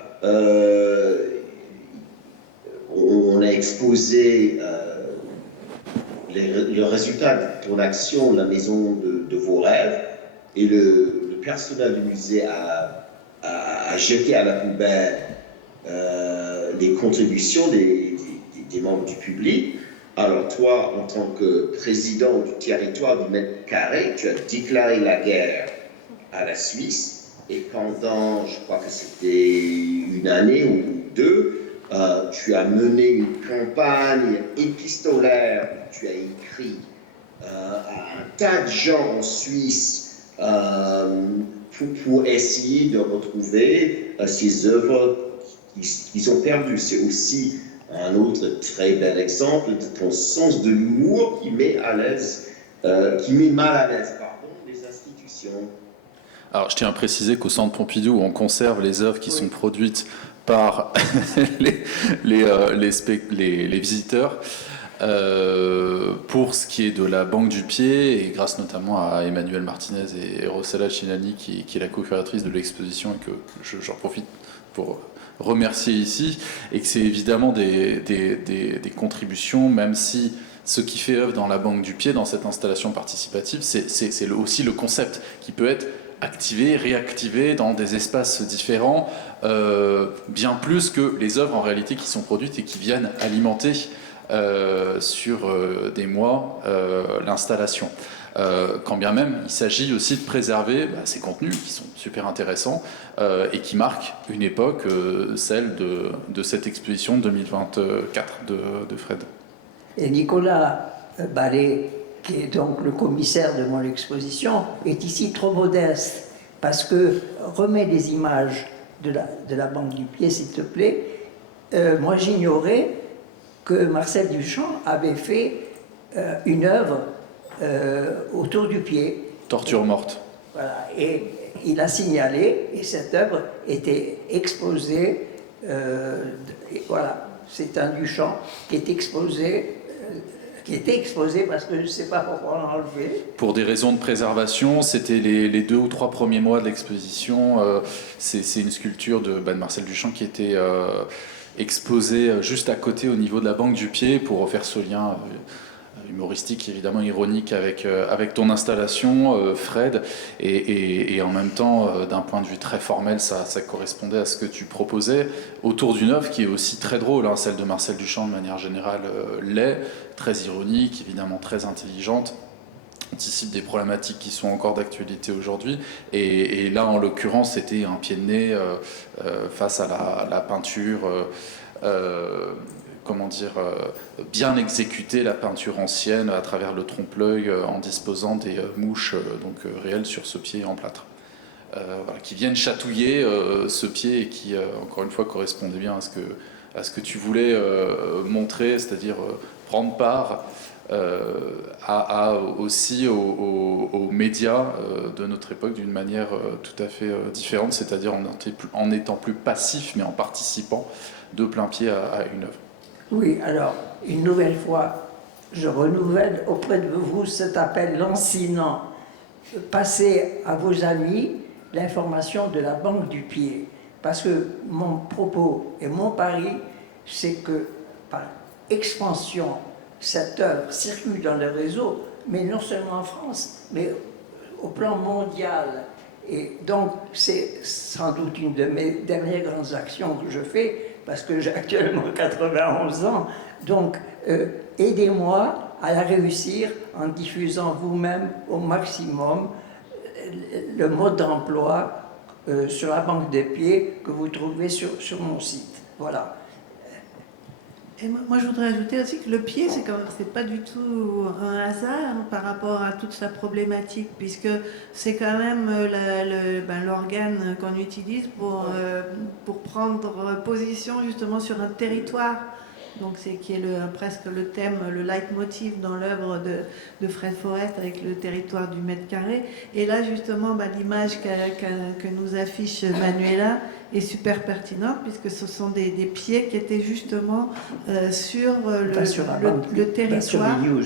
On a exposé le résultat de ton action, la maison de vos rêves, et le personnel du musée a jeté à la poubelle les contributions des membres du public. Alors toi, en tant que président du territoire du mètre carré, tu as déclaré la guerre à la Suisse, et pendant, je crois que c'était une année ou deux, tu as mené une campagne épistolaire où tu as écrit à un tas de gens en Suisse pour essayer de retrouver ces œuvres qu'ils ont perdues. C'est aussi un autre très bel exemple de ton sens de l'humour qui met mal à l'aise, les institutions. Alors, je tiens à préciser qu'au Centre Pompidou, on conserve les œuvres qui sont produites par les visiteurs. Pour ce qui est de la Banque du Pied, et grâce notamment à Emmanuelle Martinez et Rossella Cinani, qui est la co-curatrice de l'exposition, et que j'en profite pour remercier ici, et que c'est évidemment des contributions, même si ce qui fait œuvre dans la Banque du Pied, dans cette installation participative, c'est aussi le concept qui peut être activé, réactivé dans des espaces différents, bien plus que les œuvres en réalité qui sont produites et qui viennent alimenter sur des mois l'installation. Quand bien même il s'agit aussi de préserver ces contenus qui sont super intéressants et qui marquent une époque, celle de cette exposition 2024 de Fred. Et Nicolas Ballet, qui est donc le commissaire de mon exposition, est ici trop modeste, parce que remets les images de la Banque du Pied, s'il te plaît. Moi, j'ignorais que Marcel Duchamp avait fait une œuvre autour du pied. Torture morte. Voilà, et il a signalé, et cette œuvre était exposée, voilà, c'est un Duchamp qui est exposé, qui était exposé parce que je ne sais pas pourquoi on l'a enlevé. Pour des raisons de préservation, c'était les 2 ou 3 premiers mois de l'exposition. C'est une sculpture de Marcel Duchamp qui était exposée juste à côté au niveau de la banque du pied pour faire ce lien humoristique, évidemment ironique avec ton installation, Fred, et en même temps, d'un point de vue très formel, ça correspondait à ce que tu proposais autour d'une œuvre qui est aussi très drôle, hein, celle de Marcel Duchamp de manière générale l'est, très ironique, évidemment très intelligente, anticipe des problématiques qui sont encore d'actualité aujourd'hui, et là en l'occurrence c'était un pied de nez face à la peinture comment dire, bien exécuter la peinture ancienne à travers le trompe-l'œil en disposant des mouches réelles sur ce pied en plâtre. Voilà, qui viennent chatouiller ce pied et qui, encore une fois, correspondait bien à ce que tu voulais montrer, c'est-à-dire prendre part aussi aux médias de notre époque d'une manière tout à fait différente, c'est-à-dire en étant plus passif, mais en participant de plein pied à une œuvre. Oui, alors, une nouvelle fois, je renouvelle auprès de vous cet appel lancinant. Passez à vos amis l'information de la banque du pied. Parce que mon propos et mon pari, c'est que par expansion, cette œuvre circule dans le réseau, mais non seulement en France, mais au plan mondial. Et donc, c'est sans doute une de mes dernières grandes actions que je fais, parce que j'ai actuellement 91 ans. Donc, aidez-moi à la réussir en diffusant vous-même au maximum le mode d'emploi sur la banque des pieds que vous trouvez sur mon site. Voilà. Et moi, je voudrais ajouter aussi que le pied, c'est pas du tout un hasard par rapport à toute sa problématique, puisque c'est quand même l'organe qu'on utilise pour prendre position justement sur un territoire. Donc c'est qui est presque le thème, le leitmotiv dans l'œuvre de Fred Forrest avec le territoire du mètre carré. Et là justement, l'image que nous affiche Manuela est super pertinente puisque ce sont des pieds qui étaient justement sur le territoire. Pas sur les news.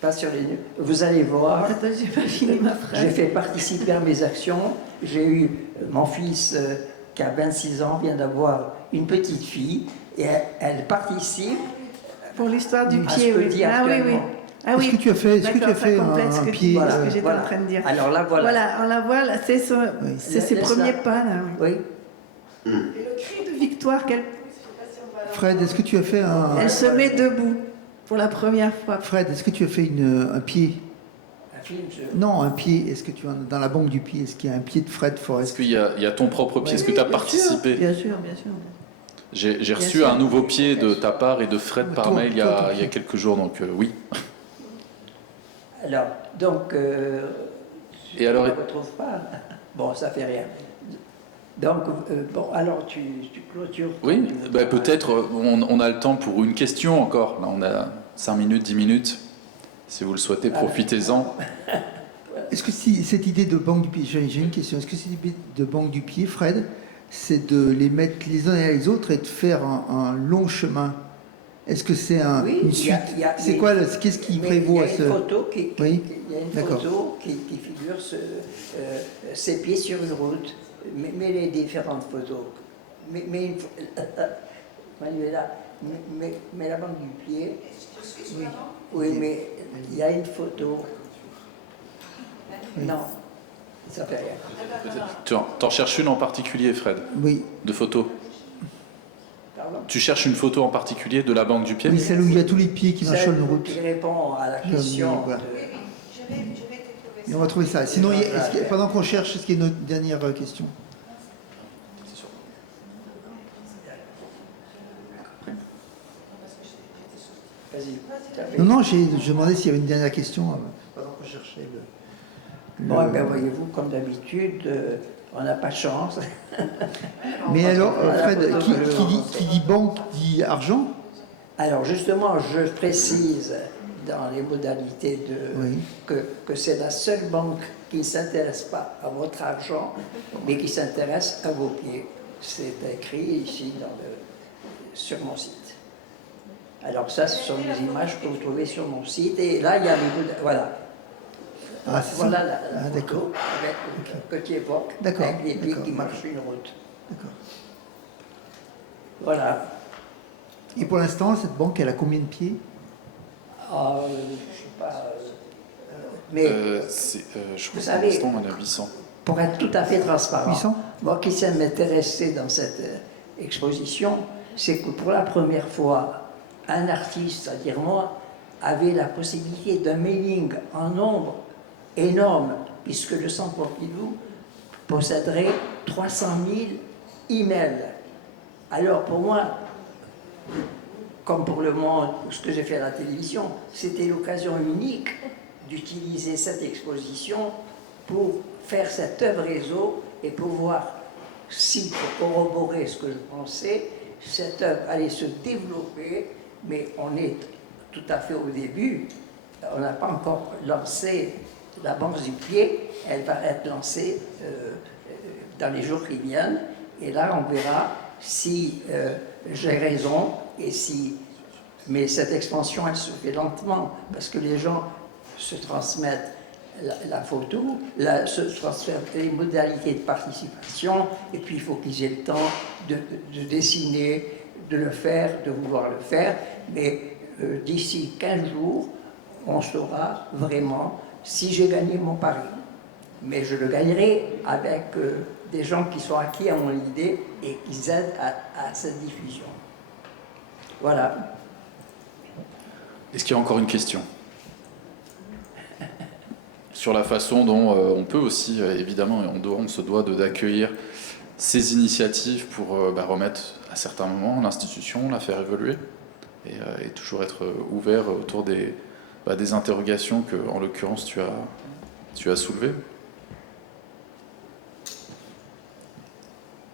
Pas sur les news. Vous allez voir. Attends, j'ai pas fini ma phrase. J'ai fait participer à mes actions. J'ai eu mon fils qui a 26 ans, vient d'avoir une petite fille. Et elle participe pour l'histoire du pied, oui. Ah oui, oui. Ah oui. Est-ce que tu as fait, un pied voilà, ce que j'étais en train de dire. Alors là, voilà. Voilà, on la voit, là, c'est ses premiers pas, là. Oui. Et le cri de victoire qu'elle... Fred, est-ce que tu as fait un... Elle se met debout pour la première fois. Fred, est-ce que tu as fait un pied? Non, un pied. Est-ce que tu as dans la banque du pied? Est-ce qu'il y a un pied de Fred Forrest? Est-ce qu'il y a ton propre pied? Est-ce que tu as participé? Bien sûr, bien sûr. J'ai reçu un nouveau pied de ta part et de Fred par mail il y a quelques jours, donc oui. Alors, donc, et alors, on ne retrouve pas. Bon, ça fait rien. Donc, bon, alors tu clôtures. Oui, peut-être on a le temps pour une question encore. Là, on a 5 minutes, 10 minutes. Si vous le souhaitez, profitez-en. Est-ce que cette idée de banque du pied, j'ai une question, est-ce que cette idée de banque du pied, Fred, c'est de les mettre les uns et les autres et de faire un long chemin? Est-ce que c'est une suite? C'est quoi, qu'est-ce qui prévaut à ce... Il y a une photo qui figure ses pieds sur une route, mais les différentes photos. Manuela, mais la banque du pied... Oui, mais il y a une photo... Non. Ça fait rien. Tu en cherches une en particulier, Fred? Oui. De photos? Pardon? Tu cherches une photo en particulier de la banque du pied? Oui, celle où il y a tous les pieds qui marchent sur une route. Qui répond à la question. Voilà. Et on va trouver ça. Sinon, pendant qu'on cherche, est-ce qu'il y a une dernière question? Non, je demandais s'il y avait une dernière question pendant qu'on cherchait Bon, bien voyez-vous, comme d'habitude, on n'a pas de chance. Mais alors, Fred, qui dit banque dit argent? Alors justement, je précise dans les modalités que c'est la seule banque qui ne s'intéresse pas à votre argent, mais qui s'intéresse à vos pieds. C'est écrit ici sur mon site. Alors ça, ce sont des images que vous trouvez sur mon site. Et là, il y a les modalités. Voilà. Ah, c'est voilà ça. la photo que tu évoques, avec les pieds qui marchent une route. D'accord. Voilà. Et pour l'instant, cette banque, elle a combien de pieds? Je ne sais pas. Mais je crois vous que pour savez, l'instant, on a 800. pour être tout à fait transparent, 800? moi qui sais m'intéresser dans cette exposition, c'est que pour la première fois, un artiste, c'est-à-dire moi, avait la possibilité d'un mailing en nombre énorme, puisque le Centre Pompidou posséderait 300 000 emails. Alors pour moi, comme pour le Monde, ce que j'ai fait à la télévision, c'était l'occasion unique d'utiliser cette exposition pour faire cette œuvre réseau et pour voir si, pour corroborer ce que je pensais, cette œuvre allait se développer, mais on est tout à fait au début. On n'a pas encore lancé la banque du pied, elle va être lancée dans les jours qui viennent, et là on verra si j'ai raison et si. Mais cette expansion, elle se fait lentement parce que les gens se transmettent la photo, se transmettent les modalités de participation, et puis il faut qu'ils aient le temps de dessiner, de le faire, de vouloir le faire. Mais d'ici 15 jours, on saura vraiment si j'ai gagné mon pari. Mais je le gagnerai avec des gens qui sont acquis à mon idée et qui aident à cette diffusion. Voilà. Est-ce qu'il y a encore une question sur la façon dont on peut aussi, évidemment, on se doit d'accueillir ces initiatives pour remettre à certains moments l'institution, la faire évoluer et toujours être ouvert autour des interrogations que, en l'occurrence, tu as soulevées.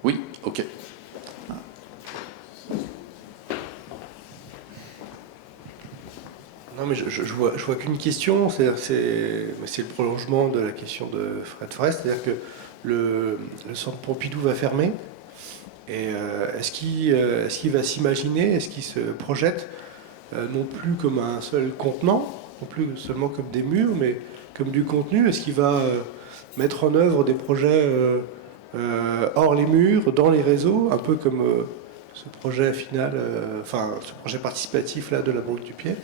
Oui, ok. Non, mais je vois qu'une question, c'est le prolongement de la question de Fred Forest, c'est-à-dire que le Centre Pompidou va fermer, et est-ce qu'il va s'imaginer, est-ce qu'il se projette non plus comme un seul contenant, non plus seulement comme des murs, mais comme du contenu? Est-ce qu'il va mettre en œuvre des projets hors les murs, dans les réseaux, un peu comme ce projet final, ce projet participatif là de la Banque du Pied?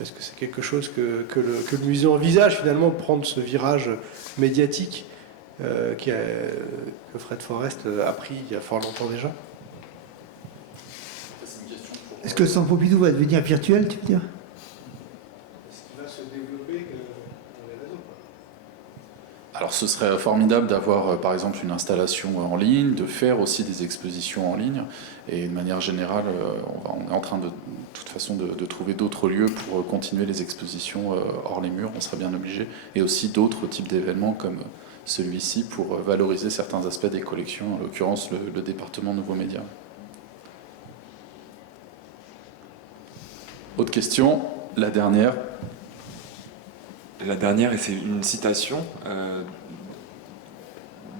Est-ce que c'est quelque chose que le musée envisage finalement, de prendre ce virage médiatique que Fred Forest a pris il y a fort longtemps déjà? Est-ce que le Centre Pompidou va devenir virtuel, tu veux dire? Est-ce qu'il va se développer dans les réseaux? Alors ce serait formidable d'avoir par exemple une installation en ligne, de faire aussi des expositions en ligne, et de manière générale on est en train de toute façon de trouver d'autres lieux pour continuer les expositions hors les murs, on serait bien obligé, et aussi d'autres types d'événements comme celui-ci pour valoriser certains aspects des collections, en l'occurrence le département Nouveaux Médias. Autre question, la dernière. La dernière, et c'est une citation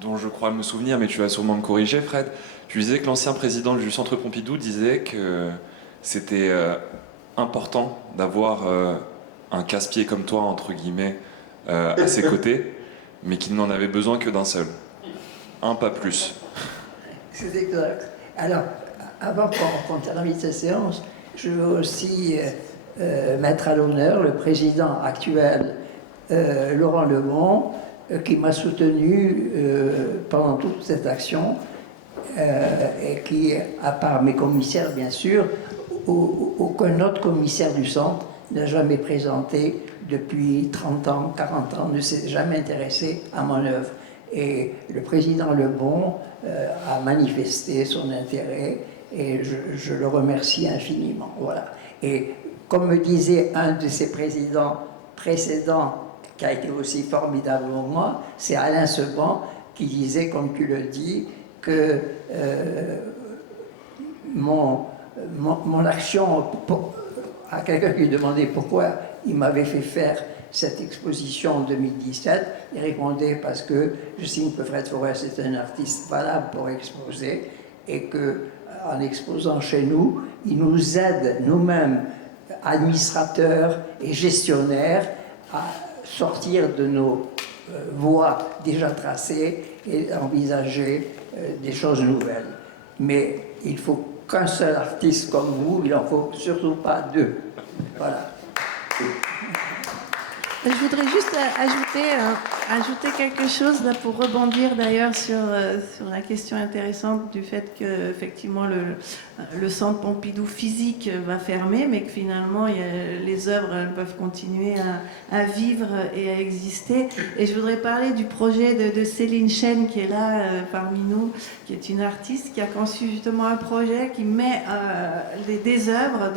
dont je crois me souvenir, mais tu vas sûrement me corriger, Fred. Tu disais que l'ancien président du Centre Pompidou disait que c'était important d'avoir un casse-pied comme toi, entre guillemets, à ses côtés, mais qu'il n'en avait besoin que d'un seul. Un, pas plus. C'est exact. Alors, avant qu'on termine cette séance, je veux aussi mettre à l'honneur le président actuel, Laurent Lebon, qui m'a soutenu pendant toute cette action et qui, à part mes commissaires bien sûr, aucun autre commissaire du centre n'a jamais présenté depuis 30 ans, 40 ans, ne s'est jamais intéressé à mon œuvre. Et le président Lebon a manifesté son intérêt et je le remercie infiniment. Voilà. Et comme me disait un de ses présidents précédents, qui a été aussi formidable pour moi, c'est Alain Seban qui disait, comme tu le dis, que mon mon action, à quelqu'un qui demandait pourquoi il m'avait fait faire cette exposition en 2017, il répondait parce que j'estime que Fred Forrest est un artiste valable pour exposer et que en exposant chez nous, il nous aide nous-mêmes, administrateurs et gestionnaires, à sortir de nos voies déjà tracées et envisager des choses nouvelles. Mais il faut qu'un seul artiste comme vous, il n'en faut surtout pas deux. Voilà. Je voudrais juste ajouter quelque chose là, pour rebondir d'ailleurs sur la question intéressante du fait que effectivement le centre Pompidou physique va fermer, mais que finalement les œuvres elles peuvent continuer à vivre et à exister. Et je voudrais parler du projet de Céline Chen qui est là parmi nous, qui est une artiste qui a conçu justement un projet qui met des œuvres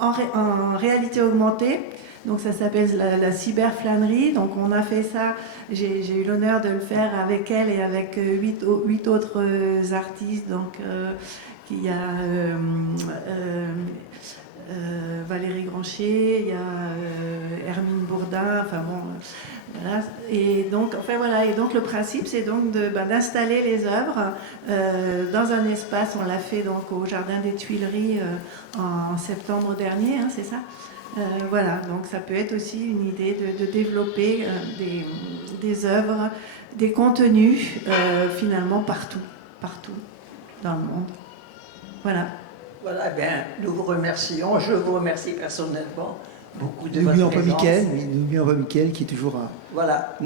en réalité augmentée. Donc ça s'appelle la cyberflânerie. Donc on a fait ça, j'ai eu l'honneur de le faire avec elle et avec 8 autres artistes. Donc il y a Valérie Grancher, il y a Hermine Bourdin, enfin bon, voilà. Et donc, enfin voilà, et donc le principe c'est donc d'installer les œuvres dans un espace. On l'a fait donc au Jardin des Tuileries en septembre dernier, hein, c'est ça. Voilà, donc ça peut être aussi une idée de développer des œuvres, des contenus finalement partout dans le monde. Voilà. Voilà, bien, nous vous remercions. Je vous remercie personnellement beaucoup de Nous votre n'oublions pas présence. Mickaël, Mickaël qui est toujours à... Voilà,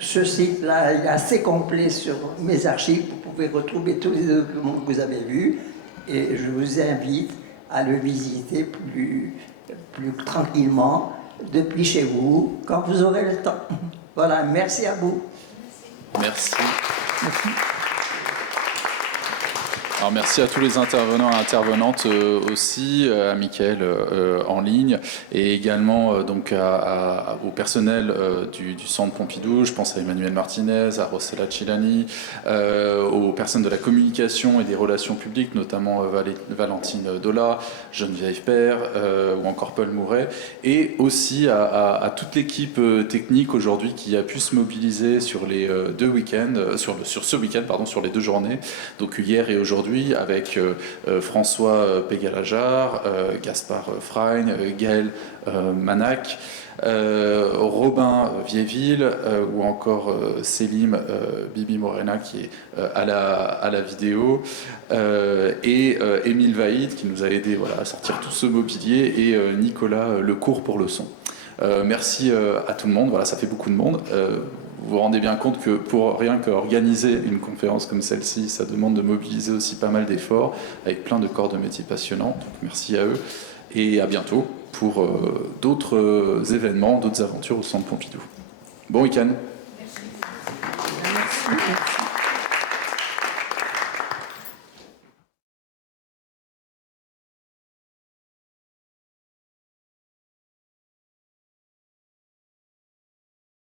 ce site-là est assez complet sur mes archives. Vous pouvez retrouver tous les documents que vous avez vus et je vous invite à le visiter plus tranquillement depuis chez vous, quand vous aurez le temps. Voilà, merci à vous. Merci. Alors merci à tous les intervenants et intervenantes aussi, à Mickaël en ligne, et également donc au personnel du Centre Pompidou. Je pense à Emmanuel Martinez, à Rossella Cillani, aux personnes de la communication et des relations publiques, notamment Valentine Dola, Geneviève Père ou encore Paul Mouret, et aussi à toute l'équipe technique aujourd'hui qui a pu se mobiliser sur les deux week-ends, sur ce week-end, pardon, sur les 2 journées, donc hier et aujourd'hui, avec François Pégalajar, Gaspard Frein, Gaël Manac, Robin Viéville ou encore Célim Bibi Morena qui est à la vidéo, et Émile Vaïd qui nous a aidé à sortir tout ce mobilier, et Nicolas Lecourt pour le son. Merci à tout le monde, voilà, ça fait beaucoup de monde. Vous vous rendez bien compte que pour rien qu'organiser une conférence comme celle-ci, ça demande de mobiliser aussi pas mal d'efforts, avec plein de corps de métier passionnants. Donc merci à eux et à bientôt pour d'autres événements, d'autres aventures au Centre Pompidou. Bon week-end. Merci.